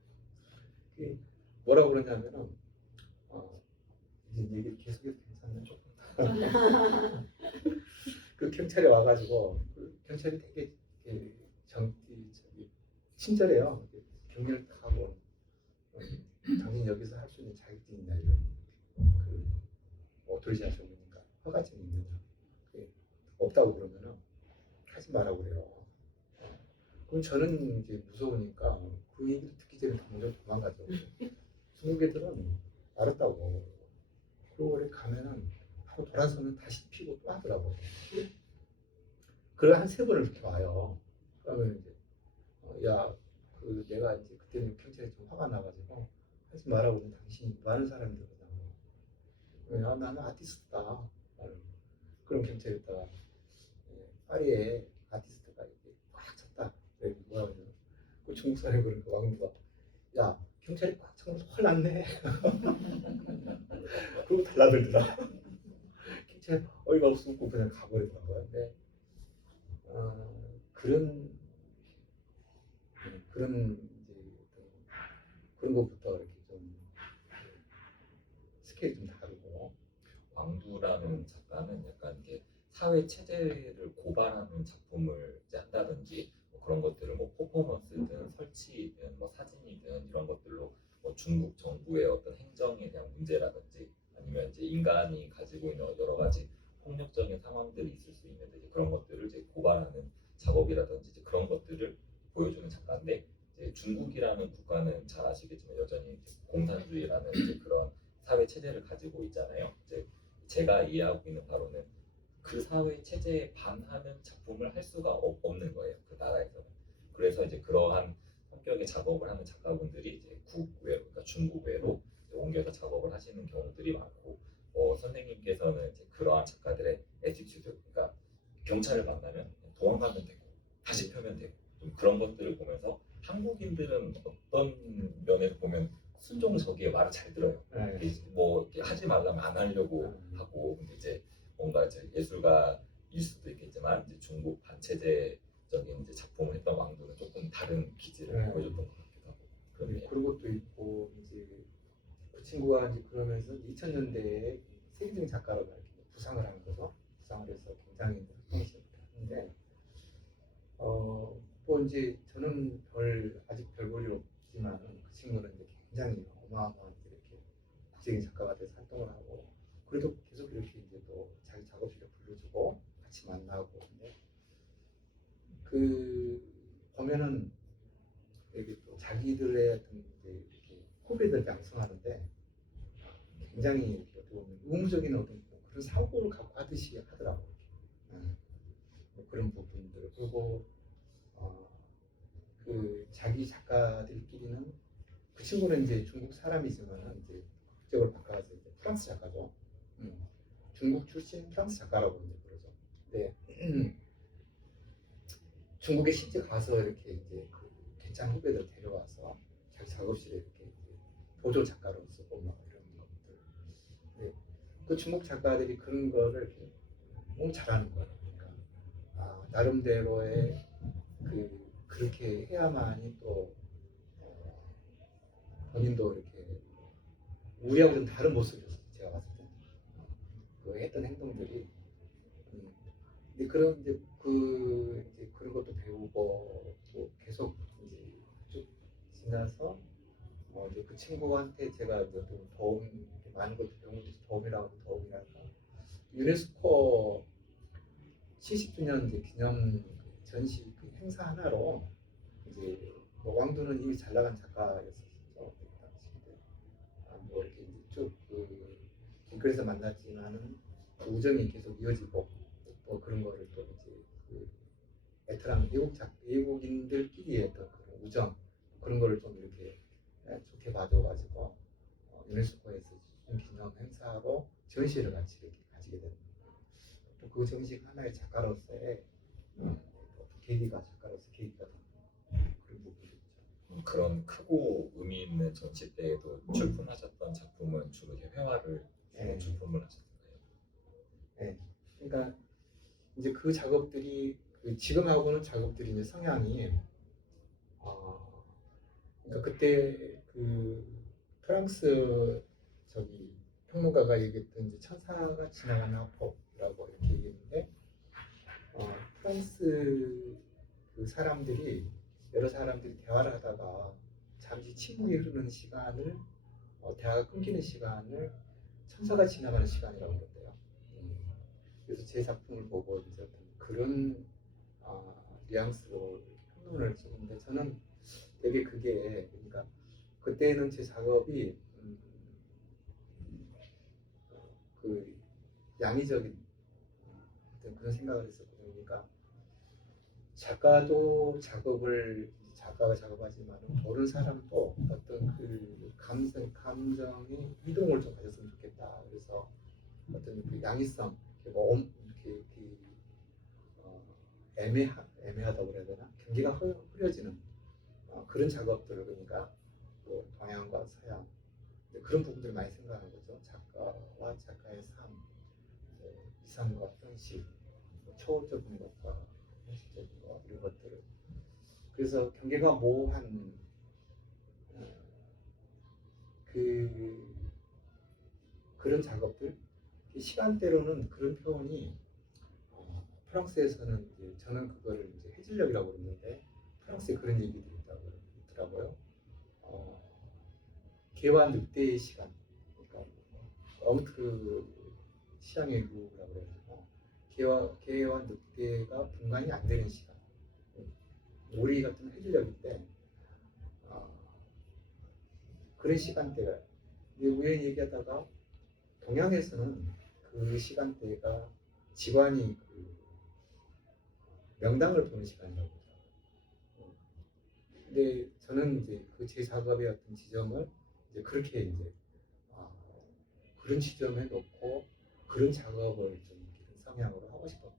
그게 뭐라고 그러냐면은 이제 얘기 계속해서 괜찮나 조금 그 경찰이 와가지고 그 경찰이 되게 친절해요. 경례를 딱 하고 당신 여기서 할 수 있는 자격증 있냐 이런 그 오토리티 하셔보니까 허가증이 있느냐 없다고 그러면은 하지 말라고 그래요. 그럼 저는 이제 무서우니까 그 얘기를 듣기 전에 먼저 도망가죠. 중국 애들은 알았다고. 그러고 가면은 바로 돌아서는 다시 피고 또 하더라고요. 그걸 한 3번을 이렇게 와요. 그러면 이제 내가 이제 그때는 경찰이 좀 화가 나가지고 하지 말라고 하면 당신이 많은 사람들이 그러냐고. 나는 아티스트다. 그럼 경찰에다가 파리에 아티스트가 이렇게 꽉 찼다. 뭐라고 하냐. 그 중국 사람이 그러니까 왕부가 야 경찰이 꽉 차면서 훨 낫네. 그리고 달라들더라. 경찰 어이가 없고 그냥 가버리더라고요. 근데 그런 그런 것부터 이렇게 좀 스케일이 좀 다르고 왕두라는 작가는 약간 이게 사회 체제를 고발하는 작품을 이제 한다든지 뭐 그런 것들을 뭐 퍼포먼스든 설치든 뭐 사진이든 이런 것들로 뭐 중국 정부의 어떤 행정에 대한 문제라든지 아니면 이제 인간이 가지고 있는 여러 가지 폭력적인 상황들이 있을 수 있는데 이제 그런 것들을 이제 고발하는 작업이라든지 이제 그런 것들을 보여주는 작가인데 이제 중국이라는 국가는 잘 아시겠지만 여전히 이제 공산주의라는 이제 그런 사회 체제를 가지고 있잖아요. 이제 제가 이해하고 있는 바로는 그 사회 체제에 반하는 작품을 할 수가 없는 거예요. 그 나라에서는. 그래서 이제 그러한 성격의 작업을 하는 작가분들이 이제 국외로, 그러니까 중국 외로 옮겨서 작업을 하시는 경우들이 많고, 선생님께서는 이제 그러한 작가들의 에티튜드, 그러니까 경찰을 만나면 도망가면 되고 다시 펴면 되고 좀 그런 것들을 보면서 한국인들은 어떤 면에서 보면 순종적이에 말을 잘 들어요. 네. 뭐 이렇게 하지 말라면 안 하려고 하고, 근데 이제 뭔가 이제 예술가일 수도 있겠지만 이제 중국 반체제적인 이제 작품을 했던 왕두는 조금 다른 기질을 보여줬던 것 같기도 하고 그런 것도 있고 이제 그 친구가 이제 그러면서 2000년대에 세계적인 작가라고 이렇게 부상을 한 거죠. 부상을 해서 굉장히 활동을 시작했는데 또 이제 저는 아직 별 볼일 없지만 그 친구는 이제 굉장히 어마어마한 이렇게 국제적인 작가가 돼서 활동을 하고 그래도 계속 이렇게 이제 또 자기 작업실에 불러주고 같이 만나고 근데 그 보면은 이렇게 또 자기들의 어떤 이제 이렇게 후배들 양성하는데 굉장히 이렇게 어떻게 보면 의무적인 어떤 뭐 그런 사고를 갖고 하듯이 하더라고요. 뭐 그런 부분들. 그리고 그 자기 작가들끼리는 그 친구는 이제 중국 사람이지만 이제 국적을 바꿔서 이제 프랑스 작가죠. 중국 출신 프랑스 작가라고 이제 그러죠. 근데 중국에 실제 가서 이렇게 이제 그 괜찮은 후배들 데려와서 자기 작업실에 이렇게 이제 보조 작가로 쓰고 막 이런 것들. 근데 그 중국 작가들이 그런 거를 이렇게 너무 잘하는 거예요. 그러니까 나름대로의 그렇게 해야만이 또 본인도 이렇게 우리하고 좀 다른 모습이었어요. 제가 봤을 때 그 했던 행동들이. 근데 그런 이제 그런 것도 배우고 또 계속 이제 쭉 지나서 이제 그 친구한테 제가 이제 좀 많은 것도 배운 것이 도움이랄까. 유네스코 70주년 이제 기념 전시 그 행사 하나로 이제 뭐 왕두는 이미 잘 나간 작가였었죠. 그 당시 때. 뭐 이렇게 이제 쭉그 길거리에서 만났지만은 그 우정이 계속 이어지고 또 그런 거를 또 이제 그 베트남 외국인들끼리의 어떤 그런 우정 그런 거를 좀 이렇게 좋게 봐줘가지고 유네스코에서 기념 행사로 전시를 같이 이렇게 가지게 됩니다. 또 그 전시 하나의 작가로서의 작가로서 계기가 된 그런 부분이 있죠. 그런 크고 의미 있는 전시 때에도 출품하셨던 작품은 주로 이제 회화를 네. 출품을 하셨나요? 네. 그러니까 이제 그 작업들이 지금하고는 작업들이 이제 성향이 그러니까 그때 그 프랑스 저기 평론가가 얘기했던 이제 천사가 지나가는 화법이라고 이렇게 얘기했는데 프랑스 그 사람들이 여러 사람들이 대화를 하다가 잠시 침묵이 흐르는 시간을 대화가 끊기는 시간을 천사가 지나가는 시간이라고 그랬대요. 그래서 제 작품을 보고 이제 어떤 그런 뉘앙스로 평론을 쓰는데 저는 되게 그게 그러니까 그때는 제 작업이 그 양의적인 어떤 그런 생각을 했었거든요. 그러니까 작가가 작업하지만 보는 사람도 어떤 그 감정의 이동을 좀 가졌으면 좋겠다. 그래서 어떤 그 양의성, 이렇게 애매하다고 그래야 되나? 경계가 흐려지는 그런 작업들을 그러니까 뭐 동양과 서양 그런 부분들을 많이 생각하는 거죠. 작가와 작가의 삶, 이상과 현실, 초월적인 것과 현실적인 것 이런 것들을 그래서 경계가 모호한 그런 작업들 시간대로는 그런 표현이 프랑스에서는 이제 저는 그거를 이제 해질녘이라고 그러는데 프랑스에 그런 얘기들이 있더라고요. 개와 늑대의 시간, 그러니까 어무트 시향의 유라고 그래가지고 개와 늑대가 분간이 안 되는 시간. 우리 같은 해질녘인데 그런 시간대가 우연히 얘기하다가 동양에서는 그 시간대가 직관이 명당을 보는 시간이라고 그러죠. 근데 저는 이제 그 제 작업의 어떤 지점을 이제 그렇게 이제 그런 지점에 놓고 그런 작업을 좀 성향으로 하고 싶었던.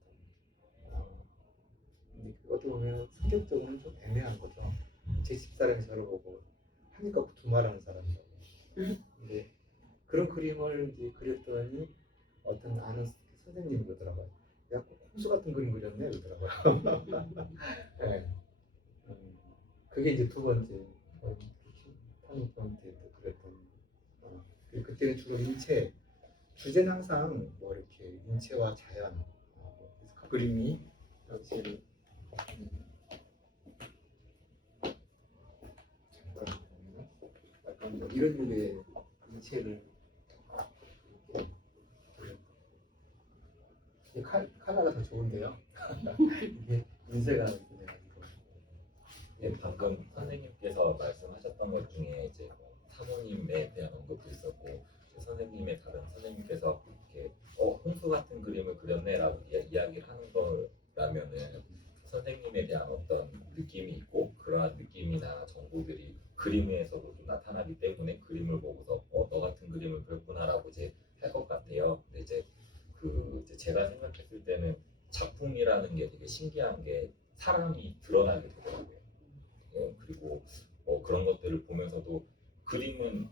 근데 어떻게 보면 성격적으로는 좀 애매한 거죠. 제 집사람이 저를 보고 하니까 두말하는 사람이라고. 근데 그런 그림을 이제 그렸더니 어떤 아는 선생님이 그러더라고요. 야, 홍수 같은 그림 그렸네 그러더라고요. 네. 그게 이제 두 번째 터닝 포인트에 그랬던. 그때는 주로 인체 주제는 항상 뭐 이렇게 인체와 자연 그 그림이 사실 약간 뭐 이런 류의 인체를 카라가 더 좋은데요. 이게 인쇄가 돼가지고. 네, 방금 선생님께서 말씀하셨던 것 중에 이제 뭐 사모님에 대한 언급도 있었고 선생님의 다른 선생님께서 같은 그림을 그렸네라고 이야기를 하는 거라면은 선생님에 대한 어떤 느낌이 있고 그러한 느낌이나 정보들이 그림에서도 좀 나타나기 때문에 그림을 보고서 너 같은 그림을 그렸구나라고 이제 할 것 같아요. 근데 이제 이제 제가 생각했을 때는 작품이라는 게 되게 신기한 게 사람이 드러나게 되더라고요. 그리고 그런 것들을 보면서도 그림은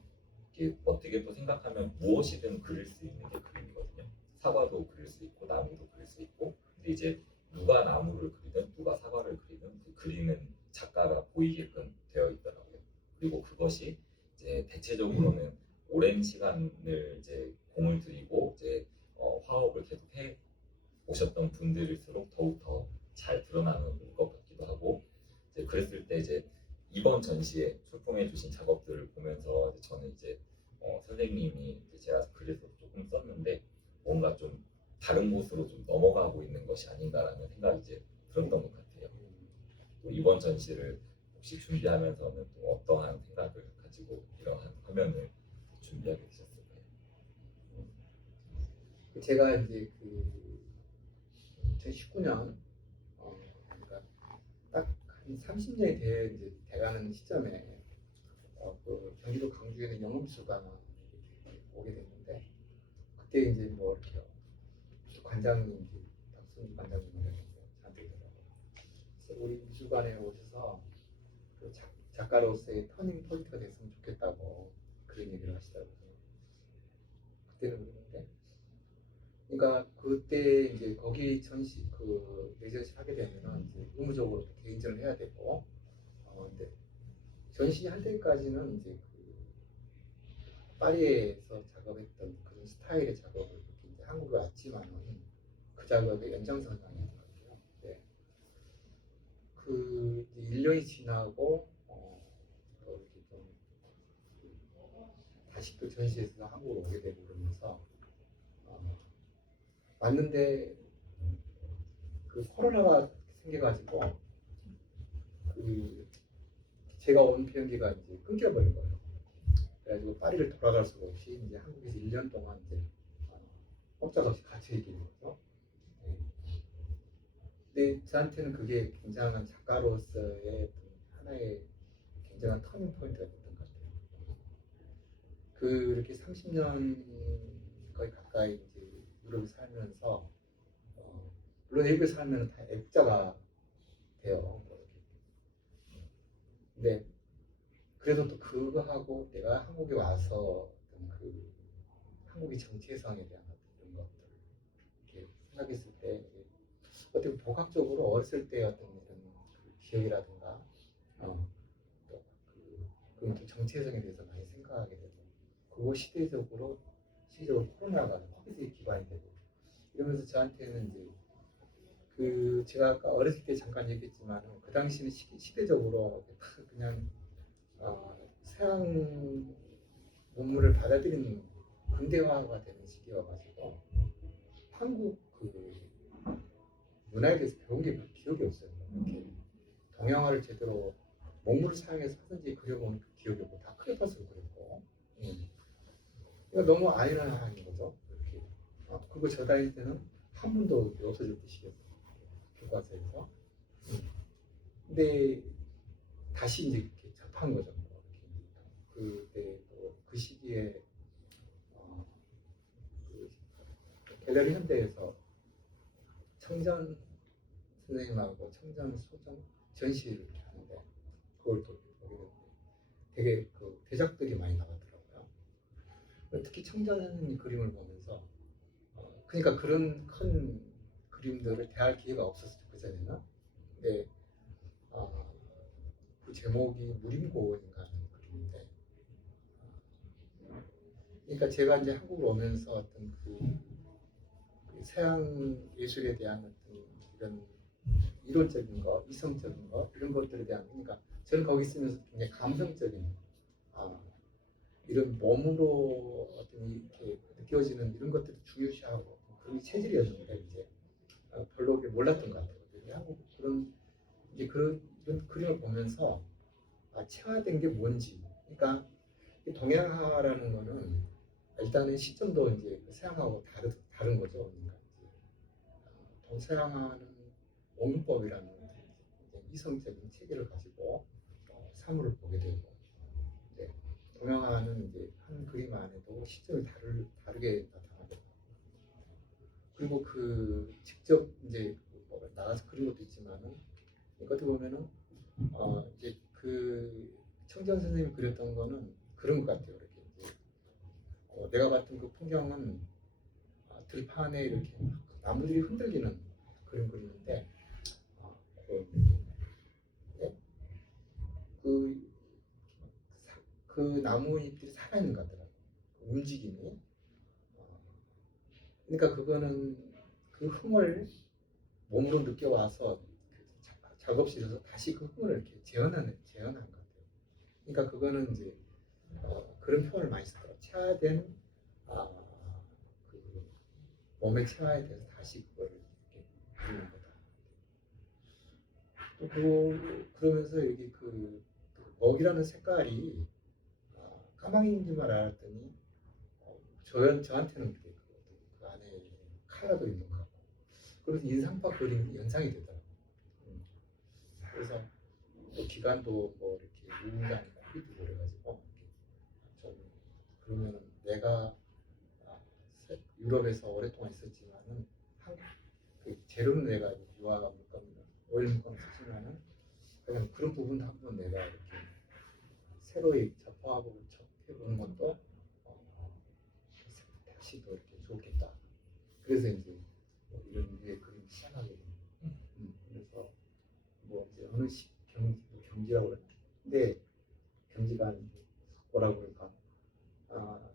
이게 어떻게 또 생각하면 무엇이든 그릴 수 있는 게 그림이거든요. 사과도 그릴 수 있고 나무도 그릴 수 있고 근데 이제 누가 나무를 그리든 누가 사과를 그리든 그 그리는 작가가 보이게끔 되어 있더라고요. 그리고 그것이 이제 대체적으로는 오랜 시간을 이제 공을 들이고 이제 화업을 계속 해 오셨던 분들일수록 더욱 더 잘 드러나는 것 같기도 하고 이제 그랬을 때 이제 이번 전시에 출품해 주신 작업들을 보면서 이제 저는 이제 선생님이 이제 제가 그래서 조금 썼는데 뭔가 좀 다른 곳으로 좀 넘어가고 있는 것이 아닌가라는 생각이 이제 들었던 것 같아요. 또 이번 전시를 혹시 준비하면서는 또 어떠한 생각을 가지고 이러한 화면을 준비하게 되셨을까요? 제가 이제 그 2019년 그러니까 딱 한 30년이 이제 돼가는 시점에 그 경기도 강주에 있는 영암미술관에 오게 됐는데 그때 이제 뭐 이렇게 관장님 박순주 관장님이라고 저한테 그러더라고요. 그래서 우리 미술관에 오셔서 그 작가로서의 터닝 포인트가 됐으면 좋겠다고 그런 얘기를 하시더라고요. 그때는 그랬는데, 그러니까 그때 이제 거기 전시 그 레전시 하게 되면은 이제 의무적으로 개인전을 해야 되고, 근데 전시할 때까지는 이제 그 파리에서 작업했던 그런 스타일의 작업을 이제 한국에 왔지만은 그 작업의 연장선상인 것 같아요. 네. 그 1년이 지나고 또 이렇게 좀 다시 또 전시에서 한국으로 오게 되고 그러면서 왔는데 그 코로나가 생겨가지고 그 제가 온 비행기가 이제 끊겨버린 거예요. 그래가지고 파리를 돌아갈 수가 없이 이제 한국에서 1년 동안 이제 꼼짝없이 갇혀 있게 된 거죠. 근데 저한테는 그게 굉장한 작가로서의 하나의 굉장한 터닝 포인트가 됐던 것 같아요. 그렇게 30년 거의 가까이 이제 유럽에 살면서 물론 외국에 살면 다 액자가 돼요. 근데 그래도 또 그거하고 내가 한국에 와서 그 한국의 정체성에 대한 이런 것들 이렇게 생각했을 때 어떻게 복합적으로 어렸을 때 어떤 이런 그 기억이라든가 그런 또 정체성에 대해서 많이 생각하게 되고 그거 시대적으로 코로나가 코비드에 기반이 되고 이러면서 저한테는 이제 그 제가 아까 어렸을 때 잠깐 얘기했지만 그 당시는 시대적으로 그냥 서양 문물을 받아들이는 근대화가 되는 시기여가지고 한국 그 문화에 대해서 배운 게 기억이 없어요. 이렇게 동양화를 제대로 먹물을 사용해서 하든지 그려본 그 기억이 없고 다 크레파스로 그렸고 그러니까 너무 아이러니한 거죠. 이렇게 그거 저 다닐 때는 한 번도 없어졌듯이 교과서에서 근데 다시 이제 이렇게 접한 거죠. 그때 그 시기에 그 갤러리 현대에서 청전 선생님하고 청전 소전 전시를 하는데 그걸 또 보게 됐는데 되게 그 대작들이 많이 나왔더라고요. 특히 청전 선생님 그림을 보면서 그러니까 그런 큰 그림들을 대할 기회가 없었어요 그 전에는. 근데 그 제목이 무림고인가 하는 그림인데 그러니까 제가 이제 한국으로 오면서 어떤 그 서양 예술에 대한 어떤 이런 이론적인 거, 이성적인 거 이런 것들에 대한 그러니까 저는 거기 있으면서 굉장히 감성적인 이런 몸으로 어떤 이렇게 느껴지는 이런 것들을 중요시하고 그런 체질이었는데 이제 별로 몰랐던 것 같아요. 한국 그런 이제 그런 그림을 보면서 체화된 게 뭔지 그러니까 동양화라는 거는 일단은 시점도 이제 서양하고 다른 거죠. 그러니까 서양화는 원문법이라는 이제 이성적인 체계를 가지고 사물을 보게 되고, 이제 동양화는 이제 한 그림 안에도 시점이 다르게 나타나고, 그리고 그 직접 이제 뭐 나가서 그린 것도 있지만은 어떻게 보면은 이제 그 청정 선생님이 그렸던 거는 그런 것 같아요. 이렇게 이제 내가 봤던 그 풍경은 들판에 이렇게 막 나무들이 흔들리는 그런 그림인데, 그, 네? 그, 그 나무잎들이 살아있는 것 같더라고요. 그 움직임이. 그러니까 그거는 그 흥을 몸으로 느껴와서 그 작업실에서 다시 그 흥을 이렇게 재현한 것 같아요. 그러니까 그거는 이제 그런 표현을 많이 쓰더라고요. 체화된 그 몸의 체화에 대해서 다시 그걸 이렇게 그리는 거다. 또 그러면서 여기 그 먹이라는 색깔이 까마귀인 줄 알았더니 저한테는 그 안에 카라도 있는 것 같고, 그래서 인상파 그림이 연상이 되더라고요. 그래서 또 기간도 뭐 이렇게 우울한 코비도 그래가지고 좀 그러면은 내가 유럽에서 오랫동안 있었지만은 그 재료는 내가 유화 물감, 오일 물감 쓰지만은 그냥 그런 부분도 한번 내가 이렇게 새로이 접하고 접해보는 것도 다시 더 이렇게 좋겠다. 그래서 이제 뭐 이런 류의 그림 시작하게 됩니다. 그래서 뭐 이제 어느 경지라고 그러나, 근데 경지가 이제 뭐라고 그럴까?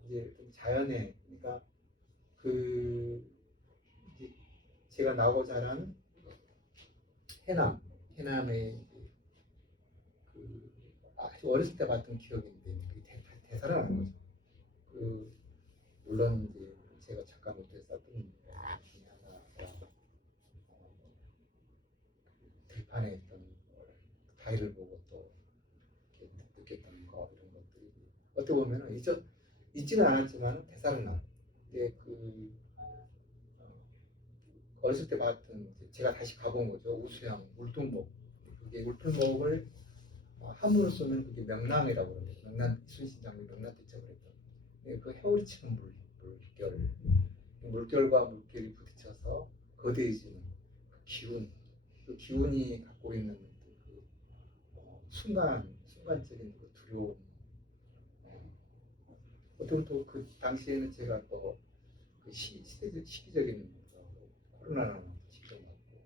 이제 좀 자연에, 그러니까 그 이제 제가 나고 자란 해남에 이제 그 아주 어렸을 때 봤던 기억인데 그게 되살아나는 거죠. 그 물론 이제 제가 잠깐 못해서 썼던 중에 하나가 들판에 있던 바위를 보고 또 이렇게 느꼈던 거, 이런 것들이 어떻게 보면은 잊지는 않았지만 되살아나. 근데 그 어렸을 때 봤던, 제가 다시 가본 거죠. 우수양 울퉁목. 그게 울퉁목을 한문으로 쓰면 그게 명랑이라고 그러는데, 명란 순신장이 명란대첩을 했던 그 해오리 치는 물결과 물결이 부딪혀서 거대해지는 그 기운, 그 기운이 갖고 있는 그 순간적인 그 두려움. 어떤 또 그 당시에는 제가 또 그 시기적인 코로나라는 직접 맞고,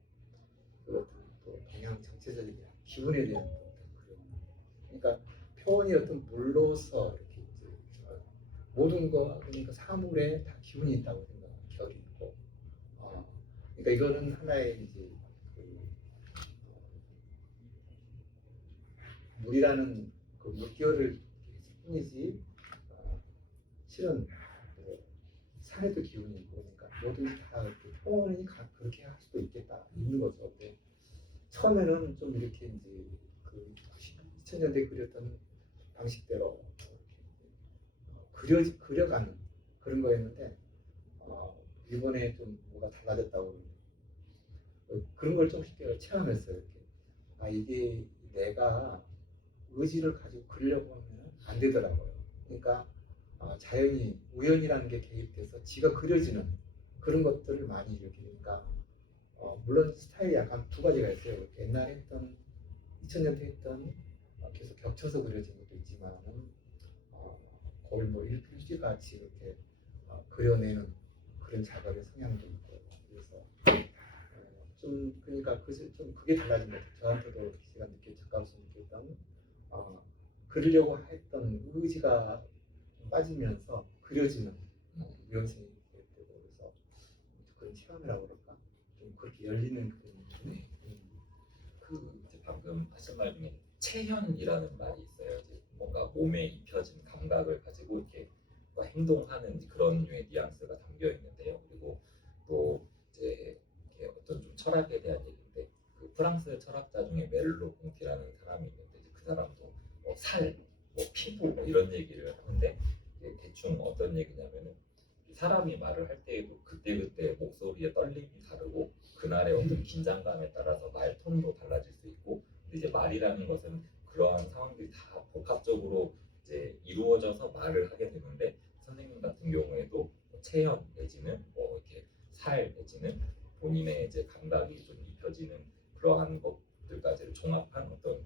그 어떤 또 동양 전체적인 기운에 대한 어떤 그런, 그러니까 표현이 어떤 물로서 이렇게 이제 모든 거, 그러니까 사물에 다 기운이 있다고 생각하는 결이 있고, 그러니까 이거는 하나의 이제 그 물이라는 그 물결을 뿐이지, 실은 산에도 기운이 있고, 그러니까 뭐든지 다 이렇게 표현이 그렇게 할 수도 있는 거죠. 근데 처음에는 좀 이렇게 이제 그 2000년대 그렸던 방식대로 그려가는 그런 거였는데, 이번에 좀 뭐가 달라졌다고 그런 걸 좀 체험했어요. 이렇게. 이게 내가 의지를 가지고 그리려고 하면 안 되더라고요. 그러니까 자연이, 우연이라는 게 개입돼서 지가 그려지는 그런 것들을 많이 이렇게, 그러니까 물론 스타일이 약간 두 가지가 있어요. 옛날에 했던 2000년대 했던 계속 겹쳐서 그려진 것도 있지만은 거의 뭐 일필지 같이 이렇게 그려내는 그런 작업의 성향도 있고, 그래서 좀 그러니까 좀 그게 달라진 것 같아요. 저한테도 제가 작가로서 느꼈던 그리려고 했던 의지가 빠지면서 그려지는 유연성이 되고, 그래서 그런 체험이라고 그럴까, 좀 그렇게 열리는 그런 네. 그 이제 방금 하신 말 중에 체현이라는 말이 있어요. 이제 뭔가 몸에 입혀진 감각을 가지고 이렇게 뭐 행동하는 그런 류의 뉘앙스가 담겨 있는데요. 그리고 또 이제 이렇게 어떤 좀 철학에 대한 얘기인데, 그 프랑스 철학자 중에 멜로 봉티라는 사람이 있는데, 이제 그 사람도 뭐 살, 뭐 피부 뭐 이런 얘기를 하는데, 이게 대충 어떤 얘기냐면은 사람이 말을 할 때에도 그때그때 목소리의 떨림이 다르고 그날의 긴장감에 따라서 말 톤도 달라질 수 있고, 근데 이제 말이라는 것은 그러한 상황들이 다 복합적으로 이제 이루어져서 말을 하게 되는데, 선생님 같은 경우에도 뭐 체형 내지는 뭐 이렇게 살 내지는 본인의 이제 감각이 좀 입혀지는 그러한 것들까지를 종합한 어떤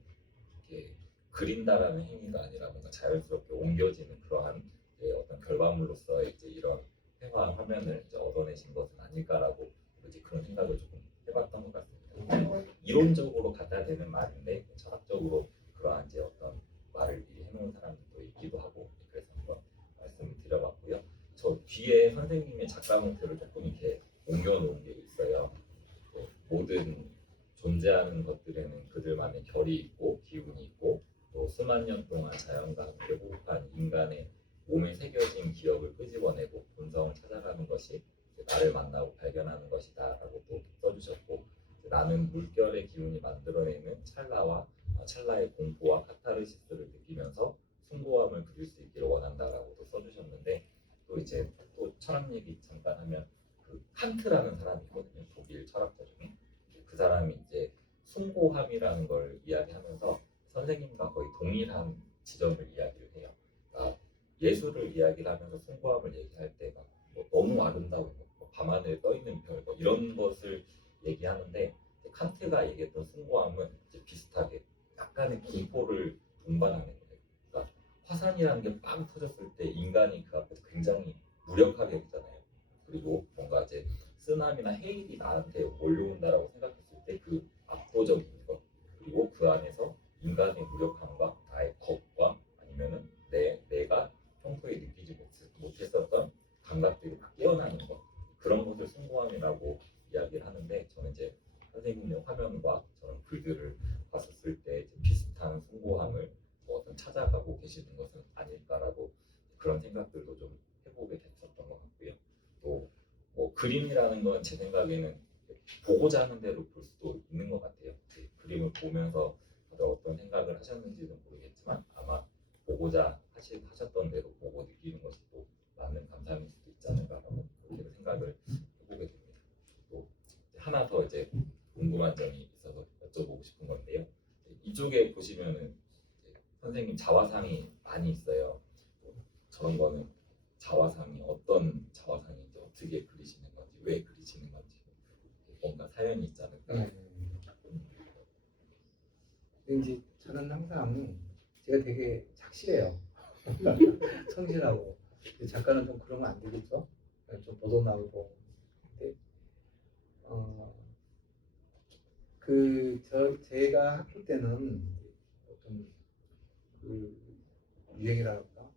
이렇게 그린다라는 행위가 아니라 뭔가 자연스럽게 옮겨지는 그러한 이제 어떤 결과물로서의 이제 이런 회화 화면을 이제 얻어내신 것은 아닐까라고 이제 그런 생각을 조금 해봤던 것 같습니다. 이론적으로 갖다 대는 말인데 철학적으로 그러한 이제 어떤 말을 미리 해놓은 사람들도 있기도 하고, 그래서 한번 말씀을 드려봤고요. 저 뒤에 선생님의 작가 목표를 조금 이렇게 옮겨놓은 게 있어요. 모든 존재하는 것들에는 그들만의 결이 있고 기운이 있고, 또 수만 년 동안 자연과 함께 호흡한 인간의 몸에 새겨진 기억을 끄집어내고 본성을 찾아가는 것이 나를 만나고 발견하는 것이다라고 또 써주셨고, 나는 물결의 기운이 만들어내는 찰나의 공포와 카타르시스를 느끼면서 숭고함을 그릴 수 있기를 원한다라고 또 써주셨는데, 또 이제 또 철학 얘기 잠깐 하면 그 칸트라는 사람이 있거든요. 독일 철학자 중에. 그 사람이 이제 숭고함이라는 걸 이야기하면서 선생님과 거의 동일한 지점을 이야기를 해요. 그러니까 예술을 이야기를 하면서 숭고함을 얘기할 때가 뭐 너무 아름다운 것, 뭐 밤하늘에 떠 있는 별, 뭐 이런 것을 얘기하는데, 칸트가 얘기했던 숭고함은 이제 비슷하게 약간의 공포를 동반하는 거예요. 그러니까 화산이라는 게 빵 터졌을 때 인간이 그 앞에서 굉장히 무력하게 되잖아요. 그리고 뭔가 이제 쓰나미나 해일이 나한테 몰려온다라고 생각했을 때 그 압도적인 것, 그리고 그 안에서 인간의 무력함과 나의 겁과 아니면은 내가 평소에 느끼지 못했었던 감각들이 다 깨어나는 것, 그런 것을 숭고함이라고 이야기를 하는데, 저는 이제 선생님의 화면과 저런 글들을 봤었을 때 이제 비슷한 숭고함을 뭐 어떤 찾아가고 계시는 것은 아닐까라고 그런 생각들도 좀 해보게 됐었던 것 같고요. 또 뭐 그림이라는 건 제 생각에는 보고자 하는 대로 볼 수도 있는 것 같아요. 그림을 보면서 다들 어떤 생각을 하셨는지는 모르겠지만 아마 보고자 하셨던 대로 보고 느끼는 것이 또 맞는 감상일 수도 있지 않을까라고 그렇게 생각을 해보게 됩니다. 또 하나 더 이제 궁금한 점이 있어서 여쭤보고 싶은 건데요. 이쪽에 보시면은 선생님 자화상이 많이 있어요. 저런 거는 자화상이 어떤 자화상인지, 어떻게 그리시는 건지, 왜 그리시는 건지 뭔가 사연이 있지 않을까. 근데 이제 저는 항상 제가 되게 착실해요. 성실하고. 작가는 좀 그러면 안 되겠죠? 좀 보도 나오고. 근데 제가 학교 때는 어떤 그 유행이랄까,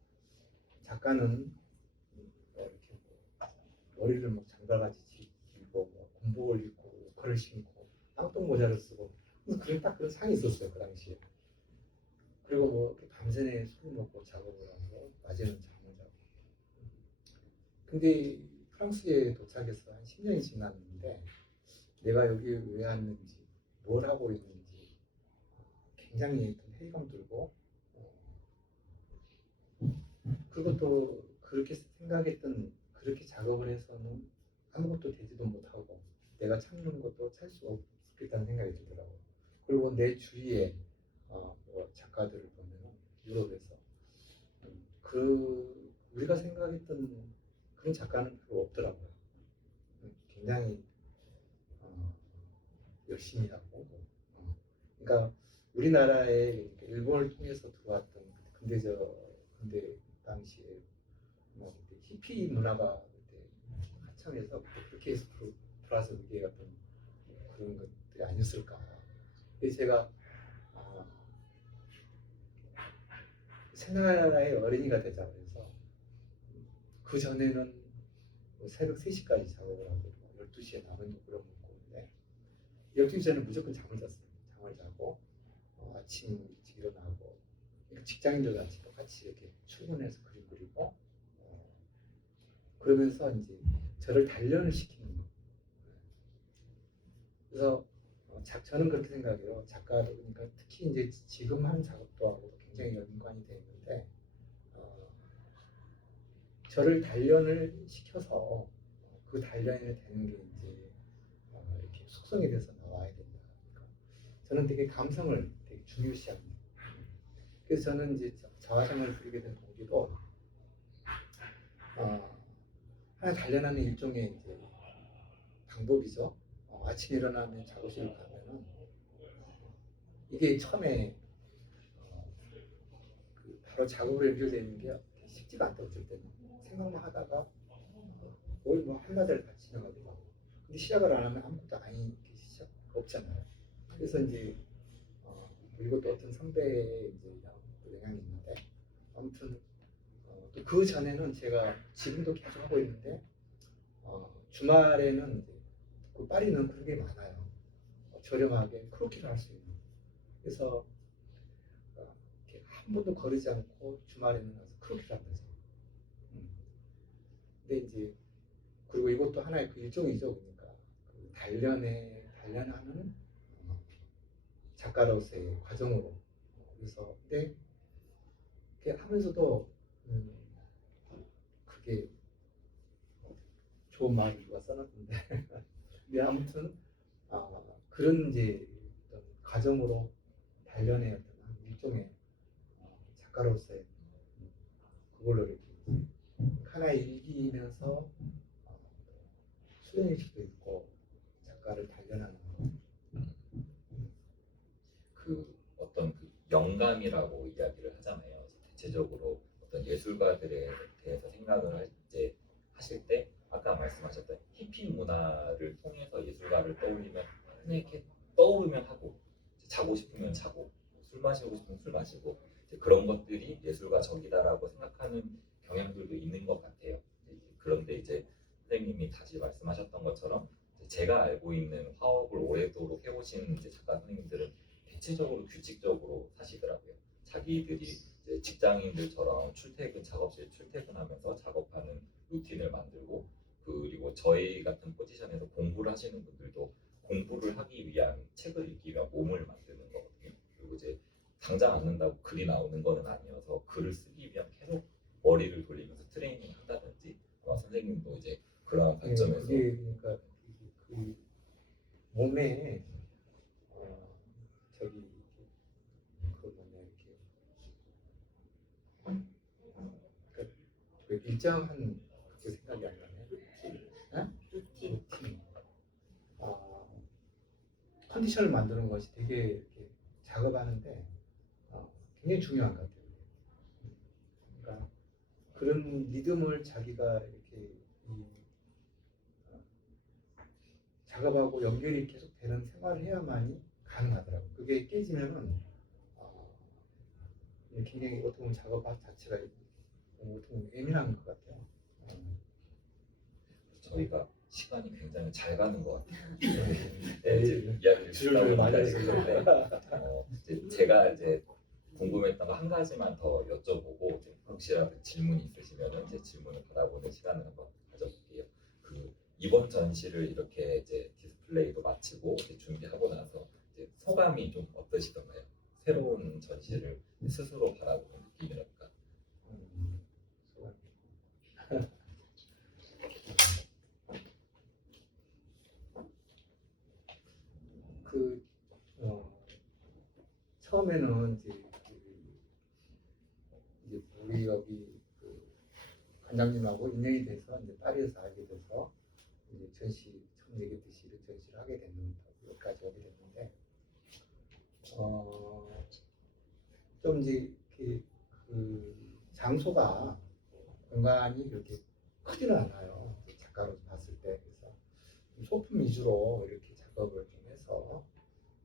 작가는 이렇게 머리를 막 장발같이 길고 뭐 군복을 입고 옷걸이를 신고 땅통 모자를 쓰고, 그런 딱 그런 상이 있었어요 그 당시에. 그리고 뭐 이렇게 밤새내 술 먹고 작업을 하고 낮에는 잠을 자고. 근데 프랑스에 도착해서 한 10년이 지났는데 내가 여기 왜 왔는지, 뭘 하고 있는지 굉장히 회의감 들고, 그리고 또 그렇게 생각했던, 그렇게 작업을 해서는 아무것도 되지도 못하고 내가 찾는 것도 찾을 수 없겠다는 생각이 들더라고요. 그리고 내 주위에 뭐 작가들을 보면 유럽에서 우리가 생각했던 그런 작가는 별로 없더라고요. 굉장히 열심히 하고, 그러니까 우리나라에 일본을 통해서 들어왔던 근대 당시에 뭐 히피 문화가 그때 한참 해서 그렇게 해서 들어와서 우리에 같은 그런 것들이 아니었을까. 그래서 제가 새나라의 어린이가 되자 그래서 그 전에는 뭐 새벽 3시까지 작업을 하고 12시에 라면도 끓여 먹고, 근데 12시 전에 무조건 잠을 잤어요. 잠을 자고 아침 일찍 일어나고, 직장인들 같이 똑같이 이렇게 출근해서 그림 그리고, 그러면서 이제 저를 단련을 시키는 거예요. 그래서 저는 그렇게 생각해요. 작가도 그러니까 특히 이제 지금 하는 작업도 하고 굉장히 연관이 되어 있는데, 저를 단련을 시켜서 그 단련이 되는 게 이제 이렇게 숙성이 돼서 나와야 된다. 그러니까 저는 되게 감성을 되게 중요시합니다. 그래서 저는 이제 자화상을 그리게 된 동기도 하나 단련하는 일종의 이제 방법이죠. 아침에 일어나면 작업실 가면은 이게 처음에 그 바로 작업을 연결되는 게 쉽지가 않다고 어쩔 때는 생각만 하다가 거의 뭐 한나절 같이 지나가기도 하고 근데 시작을 안 하면 아무것도 아니 시작 없잖아요. 그래서 이제 뭐 이것도 어떤 선배의 이제 영향이 있는데 아무튼 또 그 전에는 제가 지금도 계속 하고 있는데 주말에는 이제 그 파리는 그런 게 많아요. 저렴하게 크로키를 할 수 있는. 그래서 이렇게 한 번도 거르지 않고 주말에는 가서 크로키를 한다죠. 근데 이제 그리고 이것도 하나의 그 일종이죠. 그러니까 그 단련하는 작가로서의 과정으로. 그래서 근데 이렇게 하면서도 그게 좋은 말을 누가 써놨던데. 근데 아무튼 그런 이제 어떤 과정으로 단련의 어떤 일종의 작가로서의 그걸로 이렇게 하나의 일기면서 수행일 수도 있고 작가를 단련하는 거. 그 어떤 그 영감이라고 이야기를 하잖아요. 대체적으로 어떤 예술가들에 대해서 생각을 할 때 하실 때 아까 말씀하셨던 히피 문화를 통해서 예술가를 떠올리면 그냥 이렇게 떠오르면 하고 자고 싶으면 자고 술 마시고 싶으면 술 마시고 이제 그런 것들이 예술가 적이다라고 생각하는 경향들도 있는 것 같아요. 그런데 이제 선생님이 다시 말씀하셨던 것처럼 제가 알고 있는 화업을 오래도록 해오신 이제 작가 선생님들은 대체적으로 규칙적으로 사시더라고요. 자기들이 이제 직장인들처럼 작업실 출퇴근하면서 작업하는 루틴을 만들고 그리고 저희 같은 포지션에서 공부를 하시는 분들도 공부를 하기 위한 책을 읽기 위한 몸을 만드는 거거든요. 그리고 이제 당장 앉는다고 글이 나오는 거는 아니어서 글을 쓰기 위한 계속 머리를 돌리면서 트레이닝 한다든지 아마 선생님도 이제 그런 관점에서 그게 그러니까 그 몸에 저기 그 뭐냐 이렇게 그 일정한 그 생각이 안 나네. 루틴. 루틴. 컨디션을 만드는 것이 되게 이렇게 작업하는데 굉장히 중요한 것 같아요. 그러니까 그런 리듬을 자기가 이렇게 작업하고 연결이 계속 되는 생활을 해야만이 가능하더라고요. 그게 깨지면은 굉장히 어떻게 보면 작업 자체가 어떻게 보면 예민한 것 같아요. 저희가 시간이 굉장히 잘 가는 것 같아요. 네, 이제 이야기를 줄을 많이 해서 이제 제가 이제 궁금했던 거 한 가지만 더 여쭤보고 혹시라도 질문이 있으시면은 이제 질문을 받아보는 시간을 한번 가져볼게요. 그 이번 전시를 이렇게 이제 디스플레이도 마치고 이제 준비하고 나서 이제 소감이 좀 어떠시던가요? 새로운 전시를 스스로 바라보는 느낌이랄까? 처음에는 이제 우리 여기 그 관장님하고 인연이 돼서 이제 파리에서 알게 돼서 이제 전시 처음 얘기했듯이 이런 전시를 하게 됐는데 여기까지 오게 됐는데 좀 이제 그 장소가 공간이 그렇게 크지는 않아요. 작가로 봤을 때 그래서 소품 위주로 이렇게 작업을 좀 해서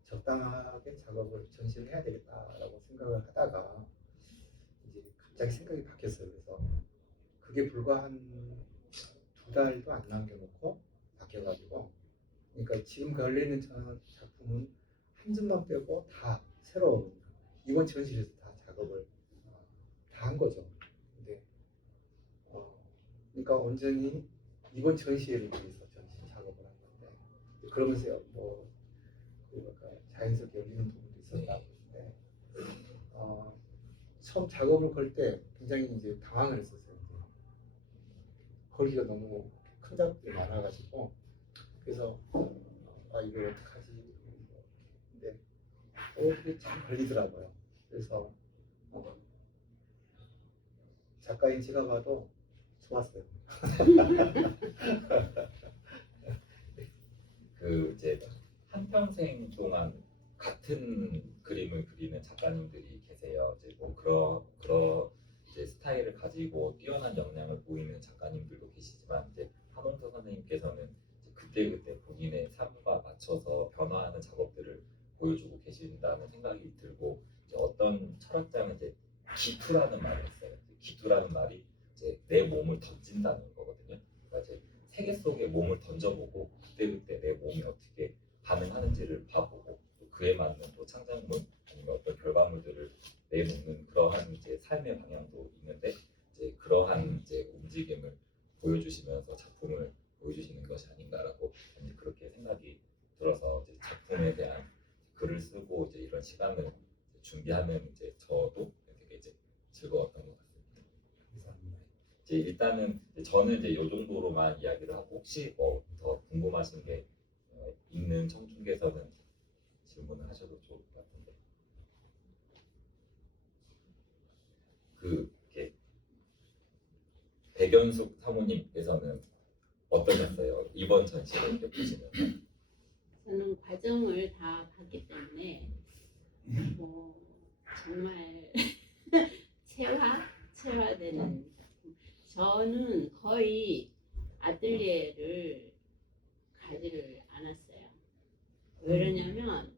적당하게 작업을 전시를 해야 되겠다라고 생각을 하다가 이제 갑자기 생각이 바뀌었어요. 그래서 그게 불과 한 2달도 안 남겨놓고 바뀌어가지고 그러니까 지금 걸려있는 작품은 한 점만 빼고 다 새로운 이번 전시에서 다 작업을 다 한 거죠. 근데 그러니까 온전히 이번 전시회를 위해서 전시 작업을 한 건데 그러면서 뭐 자연스럽게 열리는 부분도 있었다고 했는데 처음 작업을 걸 때 굉장히 이제 당황을 했었어요. 걸기가 너무 큰 작업들이 많아가지고 그래서 이걸 어떡하지? 근데 그게 참 걸리더라고요. 그래서 작가인 제가 봐도 좋았어요. 그 이제 한평생 동안 같은 그림을 그리는 작가님들이 계세요. 이제 뭐 그런 이제 스타일을 가지고 뛰어난 역량을 보이는 작가님들도 계시지만 이제 한홍서 선생님께서는 이제 그때그때 본인의 삶과 맞춰서 변화하는 작업들을 보여주고 계신다는 생각이 들고 이제 어떤 철학자는 이제 기투라는 말을 했어요. 기투라는 말이 이제 내 몸을 던진다는 거거든요. 그러니까 이제 세계 속에 몸을 던져보고 그때그때 내 몸이 어떻게 반응하는지를 봐보고 또 그에 맞는 또 창작물 아니면 어떤 결과물들을 내놓는 그러한 이제 삶의 방향도 있는데 이제 그러한 이제 움직임을 보여주시면서 작품을 보여주시는 것이 아닌가라고 이제 그렇게 생각이 들어서 이제 작품에 대한 글을 쓰고 이제 이런 시간을 준비하는 이제 저도 되게 이제 즐거웠던 것 같습니다. 감사합니다. 이제 일단은 이제 저는 이제 이 정도로만 이야기를 하고 혹시 뭐 더 궁금하신 게 있는 청중께서는 질문을 하셔도 좋을 것 같은데 그 이렇게 백연숙 사모님께서는 어떠셨어요? 이번 전시를 이렇게 보시면서 저는 과정을 다 봤기 때문에 뭐 정말 체화되는 작품. 저는 거의 아뜰리에를 가지를 않았어요. 왜냐면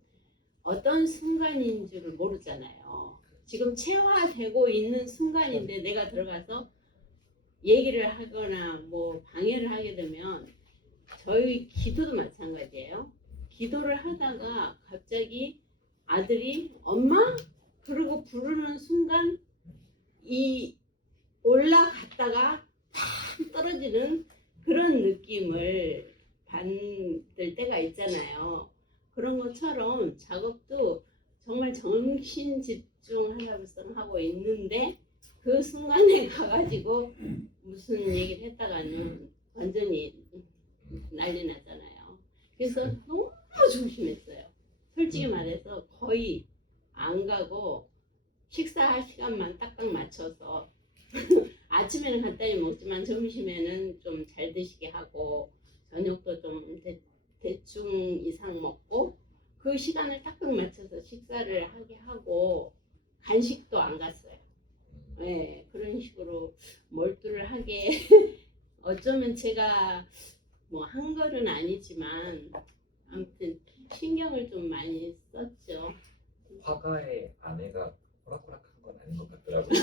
어떤 순간인 줄을 모르잖아요. 지금 체화되고 있는 순간인데 내가 들어가서 얘기를 하거나 뭐 방해를 하게 되면 저희 기도도 마찬가지예요. 기도를 하다가 갑자기 아들이 엄마? 그러고 부르는 순간 이 올라갔다가 팍 떨어지는 그런 느낌을 받을 때가 있잖아요. 그런 것처럼 작업도 정말 정신 집중하려고 하고 있는데 그 순간에 가가지고 무슨 얘기를 했다가는 완전히 난리 나잖아요. 그래서 너무 조심했어요. 솔직히 말해서 거의 안 가고 식사할 시간만 딱딱 맞춰서 아침에는 간단히 먹지만 점심에는 좀 잘 드시게 하고 저녁도 좀 대충 이상 먹고 그 시간을 딱딱 맞춰서 식사를 하게 하고 간식도 안 갔어요. 네, 그런 식으로 몰두를 하게 어쩌면 제가 뭐 한 걸은 아니지만 아무튼 신경을 좀 많이 썼죠. 화가의 아내가 호락호락한 건 아닌 것 같더라고요.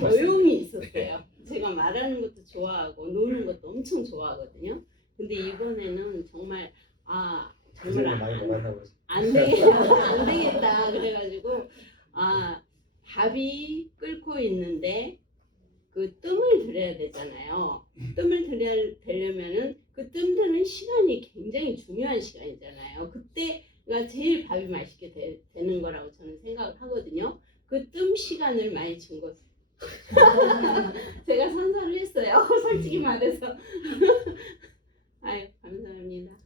조용히 있었어요. 제가 말하는 것도 좋아하고 노는 것도 엄청 좋아하거든요. 근데 이번에는 정말 정말 그전에 많이 놀았다고 그러죠. 안 되겠다 그래가지고 밥이 끓고 있는데 그 뜸을 들여야 되잖아요. 뜸을 들려면은 그 뜸 드는 시간이 굉장히 중요한 시간이잖아요. 그때가 제일 밥이 맛있게 되는 거라고 저는 생각을 하거든요. 그 뜸 시간을 많이 준 것. 제가 선사를 했어요. 솔직히 말해서. 아유 감사합니다.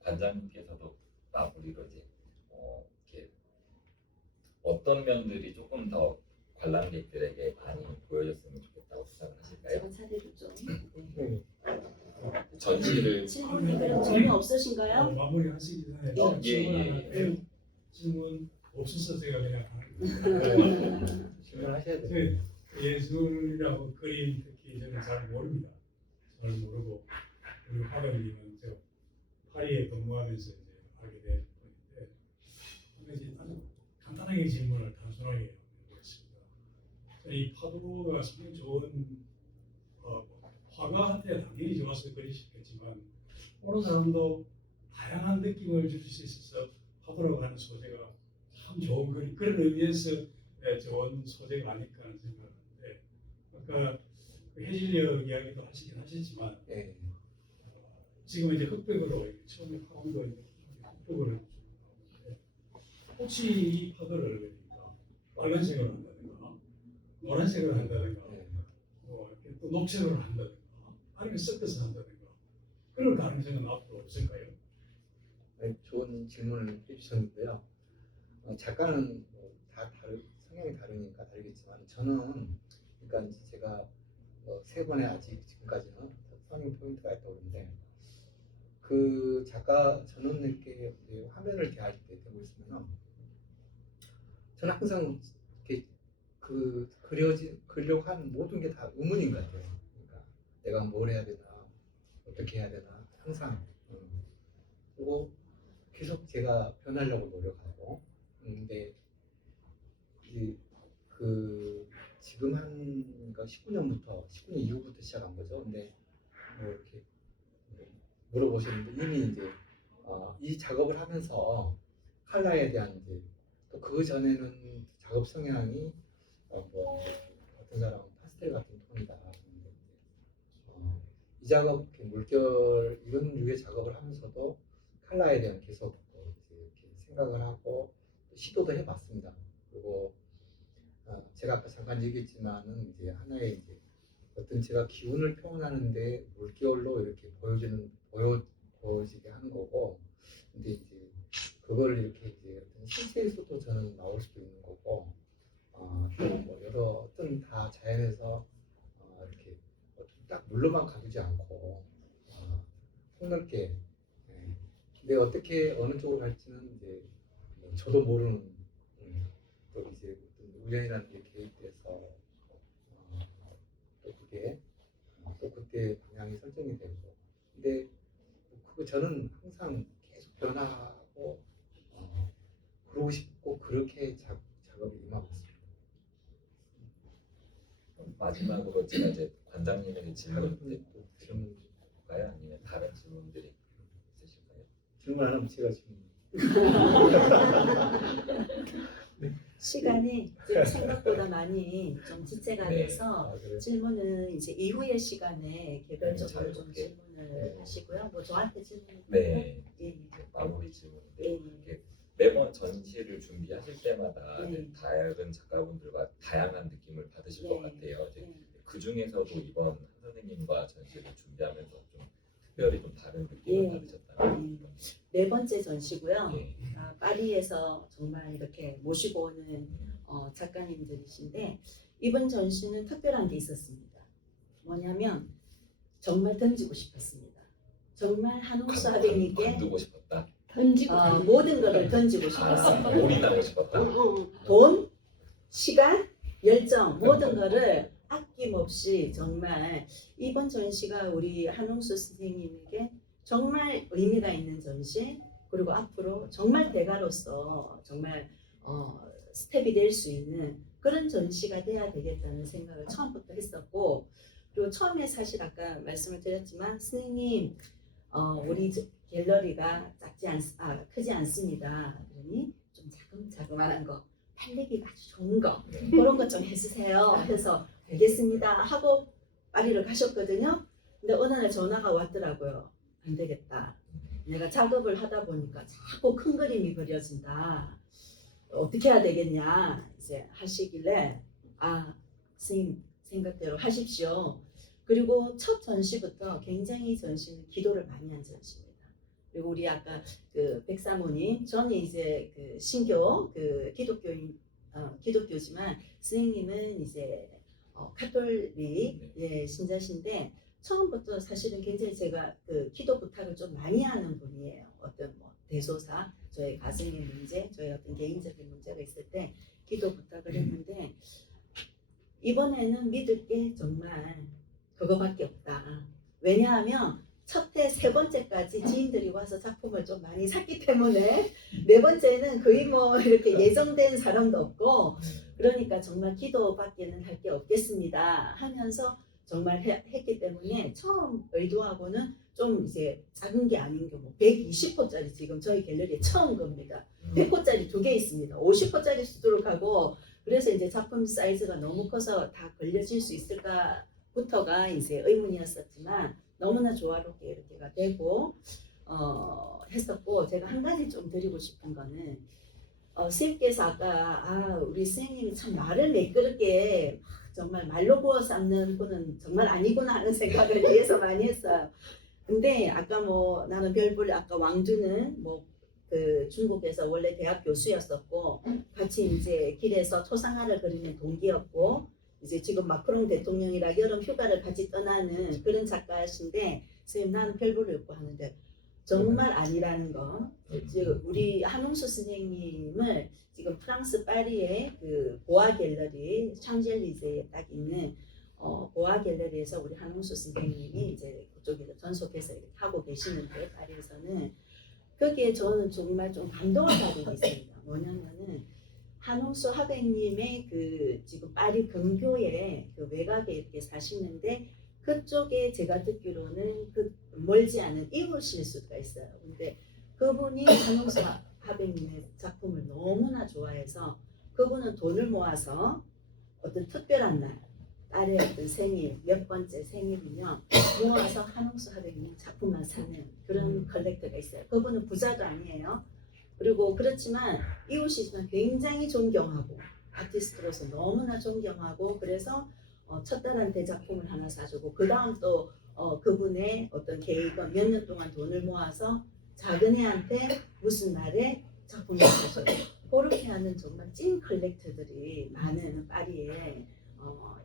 관장님께서도 마무리로 이제 이렇게 어떤 면들이 조금 더 관람객들에게 많이 보여줬으면 좋겠다고 생각을 하실까요? 제가 차례를 좀. 전시를 질문이 그럼 전혀 없으신가요? 마무리 하시기 전에 예, 질문 예, 하나 예. 해요. 질문 없어서 제가 그냥 하는 거예요. 질문하셔야 돼요. 예술이라고 그림 특히 저는 잘 모릅니다. 잘 모르고 우리 화가님은 제가 파리에 근무하면서 이제 알게 된 분인데 이제 아주 간단하게 질문을 단순하게 드리겠습니다. 이 파도가 상당히 좋은 화가한테 당연히 좋아서 그리시겠지만 어느 사람도 다양한 느낌을 줄 수 있어서 파도라고 하는 소재가 참 좋은 그런 의미에서 좋은 소재가 아닐까 하는 생각을 하는데 아까 그 해질녘 이야기도 하시긴 하셨지만 네. 지금 이제 흑백으로 처음에 파운도 흑백으로 나오는데 혹시 이 파도를 그러니까 빨간색으로 한다든가 노란색으로 한다든가 네. 또 녹색으로 한다든가 아니면 섞어서 한다든가 그럴 가능성은 앞으로 없을까요? 좋은 질문을 해주셨는데요. 작가는 다 성향이 다르니까 다르겠지만 저는 그러니까 이제 제가 세 번에 아직 지금까지는 터닝 포인트가 있다고 그러는데 그 작가 전원님께 화면을 대할 때 되고 있으면 저는 항상 이렇게 그 그리려고 한 모든 게 다 의문인 것 같아요. 그러니까 내가 뭘 해야 되나 어떻게 해야 되나 항상 그리고 계속 제가 변하려고 노력하고 근데 그 지금 한 그러니까 19년 이후부터 시작한 거죠. 근데 뭐 이렇게 물어보시는데 이미 이제 이 작업을 하면서 컬러에 대한 이제 또 그 전에는 작업 성향이 뭐 어떤 사람은 파스텔 같은 톤이다. 근데 이 작업 물결 이런 류의 작업을 하면서도 컬러에 대한 계속 이렇게 생각을 하고 시도도 해봤습니다. 그리고 제가 아까 잠깐 얘기했지만은 이제 하나의 이제 어떤 제가 기운을 표현하는데 물결로 이렇게 보여지게 하는 거고, 근데 이제 그걸 이렇게 이제 어떤 신체에서도 저는 나올 수도 있는 거고, 또 뭐 여러 어떤 다 자연에서 이렇게 딱 물로만 가두지 않고 폭넓게. 근데 어떻게 어느 쪽으로 갈지는 이제 저도 모르는 또 이제 우연이라는 게 개입돼서 또 그게 또 그때 방향이 설정이 되고 근데 그 저는 항상 계속 변화하고 그러고 싶고 그렇게 작업에 임하고 있습니다. 마지막으로 제가 이제 관장님에게 질문 질문 드릴까요? 아니면 다른 질문들이 있으실까요? 질문 안 하면 제가 지금 시간이 좀 생각보다 많이 좀 지체가 네. 돼서 그래요? 질문은 이제 이후의 시간에 개별적으로 좀 자유롭게. 질문을 하시고요. 뭐 저한테 질문 네. 예. 이제 마무리 질문인데 예. 이렇게 매번 전시를 준비하실 때마다 네. 이제 다른 작가분들과 다양한 느낌을 받으실 네. 것 같아요. 이제 예. 그 중에서도 이번 한 선생님과 전시를 준비하면서 좀 특별히 좀 다른 느낌을 예. 받으셨다면 네 번째 전시고요. 예. 파리에서 정말 이렇게 모시고 오는 작가님들이신데 이번 전시는 특별한 게 있었습니다. 뭐냐면 정말 던지고 싶었습니다. 정말 한옥수 하객님께 관두고 싶었다. 던지고 모든 것을 던지고 싶었습니다. 올인하고 싶었다. 돈, 시간, 열정 모든 거를 아낌없이 정말 이번 전시가 우리 한홍수 선생님에게 정말 의미가 있는 전시 그리고 앞으로 정말 대가로서 정말 스텝이 될 수 있는 그런 전시가 돼야 되겠다는 생각을 처음부터 했었고 그리고 처음에 사실 아까 말씀을 드렸지만 선생님 우리 갤러리가 크지 않습니다. 그러니 좀 자그마한 거 팔리기가 아주 좋은 거 그런 것 좀 해주세요. 그래서 알겠습니다 하고 파리를 가셨거든요. 근데 어느 날 전화가 왔더라고요. 안 되겠다. 내가 작업을 하다 보니까 자꾸 큰 그림이 그려진다. 어떻게 해야 되겠냐 이제 하시길래 선생님 생각대로 하십시오. 그리고 첫 전시부터 굉장히 전시는 기도를 많이 한 전시입니다. 그리고 우리 아까 그 백사모님, 저는 이제 그 신교 그 기독교지만 선생님은 이제 카톨릭 신자신데 처음부터 사실은 굉장히 제가 그 기도 부탁을 좀 많이 하는 분이에요. 어떤 뭐 대소사, 저의 가정의 문제, 저의 어떤 개인적인 문제가 있을 때 기도 부탁을 했는데 이번에는 믿을 게 정말 그거밖에 없다. 왜냐하면 첫 해 세 번째까지 지인들이 와서 작품을 좀 많이 샀기 때문에 네 번째는 거의 뭐 이렇게 예정된 사람도 없고 그러니까 정말 기도밖에는 할 게 없겠습니다 하면서 정말 했기 때문에 처음 의도하고는 좀 이제 작은 게 아닌 경우 120호짜리 지금 저희 갤러리에 처음 겁니다. 100호짜리 2개 있습니다. 50호짜리 수두로 가고 그래서 이제 작품 사이즈가 너무 커서 다 걸려질 수 있을까부터가 이제 의문이었었지만 너무나 조화롭게 이렇게가 되고 했었고 제가 한 가지 좀 드리고 싶은 거는 선생님께서 아까 우리 선생님이 참 말을 매끄럽게 정말 말로 부어 삶는 분은 정말 아니구나 하는 생각을 위해서 많이 했어요. 근데 아까 뭐 나는 별볼 아까 왕주는 뭐 그 중국에서 원래 대학 교수였었고 같이 이제 길에서 초상화를 그리는 동기였고 이제 지금 마크롱 대통령이랑 여름 휴가를 같이 떠나는 그런 작가이신데 선생님 나는 별볼을 없고 하는데 정말 아니라는 거. 지금 우리 한홍수 선생님을 지금 프랑스 파리의 그 보아 갤러리 샹젤리제에 딱 있는 보아 갤러리에서 우리 한홍수 선생님이 이제 그쪽에서 전속해서 이렇게 하고 계시는데 파리에서는 거기에 저는 정말 좀 감동을 받은 게 있습니다. 뭐냐면은 한홍수 화백님의 그 지금 파리 근교에 그 외곽에 이렇게 사시는데 그쪽에 제가 듣기로는 그 멀지 않은 이웃일 수가 있어요. 근데 그분이 한홍수 화백님의 작품을 너무나 좋아해서 그분은 돈을 모아서 어떤 특별한 날 딸의 어떤 생일 몇 번째 생일이면 모아서 한홍수 화백님 작품만 사는 그런 컬렉터가 있어요. 그분은 부자도 아니에요. 그리고 그렇지만 이웃이지만 굉장히 존경하고 아티스트로서 너무나 존경하고 그래서 첫 딸한테 작품을 하나 사주고 그 다음 또 그분의 어떤 계획은 몇 년 동안 돈을 모아서 작은 애한테 무슨 날에 작품을 사줘요. 그렇게 하는 정말 찐 컬렉터들이 많은 파리에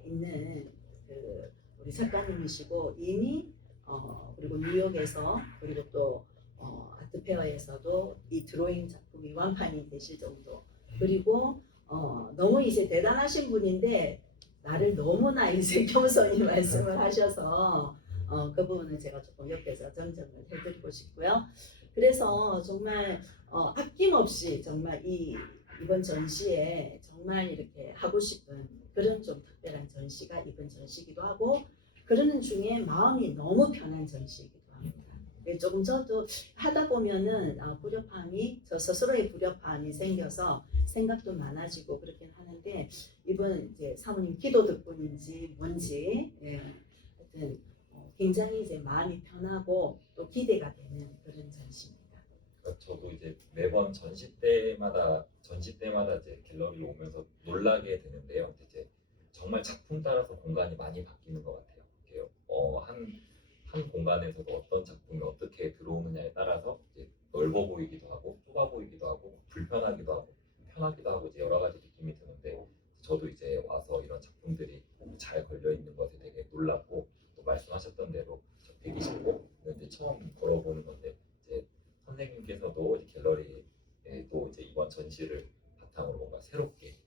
있는 그 우리 작가님이시고 이미 그리고 뉴욕에서 그리고 또 아트페어에서도 이 드로잉 작품이 완판이 되실 정도 그리고 너무 이제 대단하신 분인데 나를 너무나 이제 겸손히 말씀을 하셔서 그 부분은 제가 조금 옆에서 정정을 해드리고 싶고요. 그래서 정말 아낌없이 정말 이번 전시에 정말 이렇게 하고 싶은 그런 좀 특별한 전시가 이번 전시기도 하고 그러는 중에 마음이 너무 편한 전시이기도 합니다. 조금 저도 하다 보면은 불협화음이 저 스스로의 불협화음이 생겨서 생각도 많아지고 그렇긴 하는데 이번 이제 사모님 기도 덕분인지 뭔지 하여튼 굉장히 이제 마음이 편하고 또 기대가 되는 그런 전시입니다. 저도 이제 매번 전시 때마다 이제 갤러리로 오면서 놀라게 되는데요. 이제 정말 작품 따라서 공간이 많이 바뀌는 것 같아요. 이게 한 공간에서도 어떤 작품이 어떻게 들어오느냐에 따라서 이제 넓어 보이기도 하고 좁아 보이기도 하고 불편하기도 하고 편하기도 하고 이제 여러 가지 느낌이 드는데 저도 이제 와서 이런 작품들이 잘 걸려 있는 것에 되게 놀랐고 또 말씀하셨던 대로 저 120호 이제 처음 걸어보는 건데 이제 선생님께서도 이제 갤러리에 또 이제 이번 전시를 바탕으로 뭔가 새롭게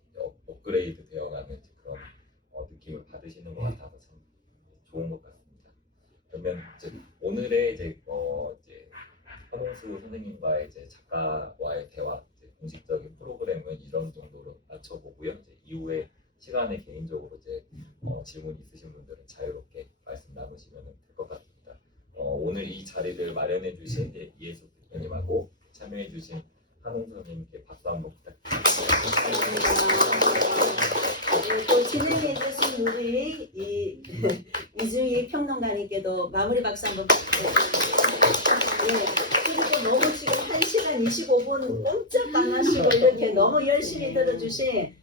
업그레이드 되어가는 그런 느낌을 받으시는 것 같아서 참 좋은 것 같습니다. 그러면 이제 오늘의 이제 한홍수 선생님과의 이제 작가와의 대화 공식적인 프로그램은 이런 정도로 마쳐보고요. 이제 이후에 시간에 개인적으로 이제 질문 있으신 분들은 자유롭게 말씀 나누시면 될 것 같습니다. 오늘 이 자리를 마련해 주신 이혜숙 대표님하고 참여해 주신 한홍수 선생님께 박수 한번 부탁드립니다. 또 진행해 주신 우리 이주희 평론가님께도 마무리 박수 한번 부탁드립니다. 그리고 너무 지금 1시간 25분 꼼짝 안 하시고 이렇게 너무 열심히 들어주신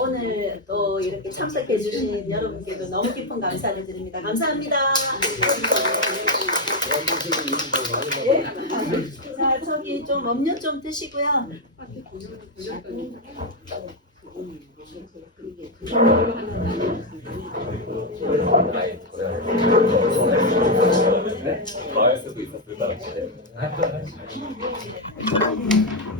오늘 또 이렇게 참석해 주신 여러분께도 너무 깊은 감사를 드립니다. 감사합니다. 자, 저기 좀 음료 좀 드시고요. 더 할 수도 있었을 것 같아요.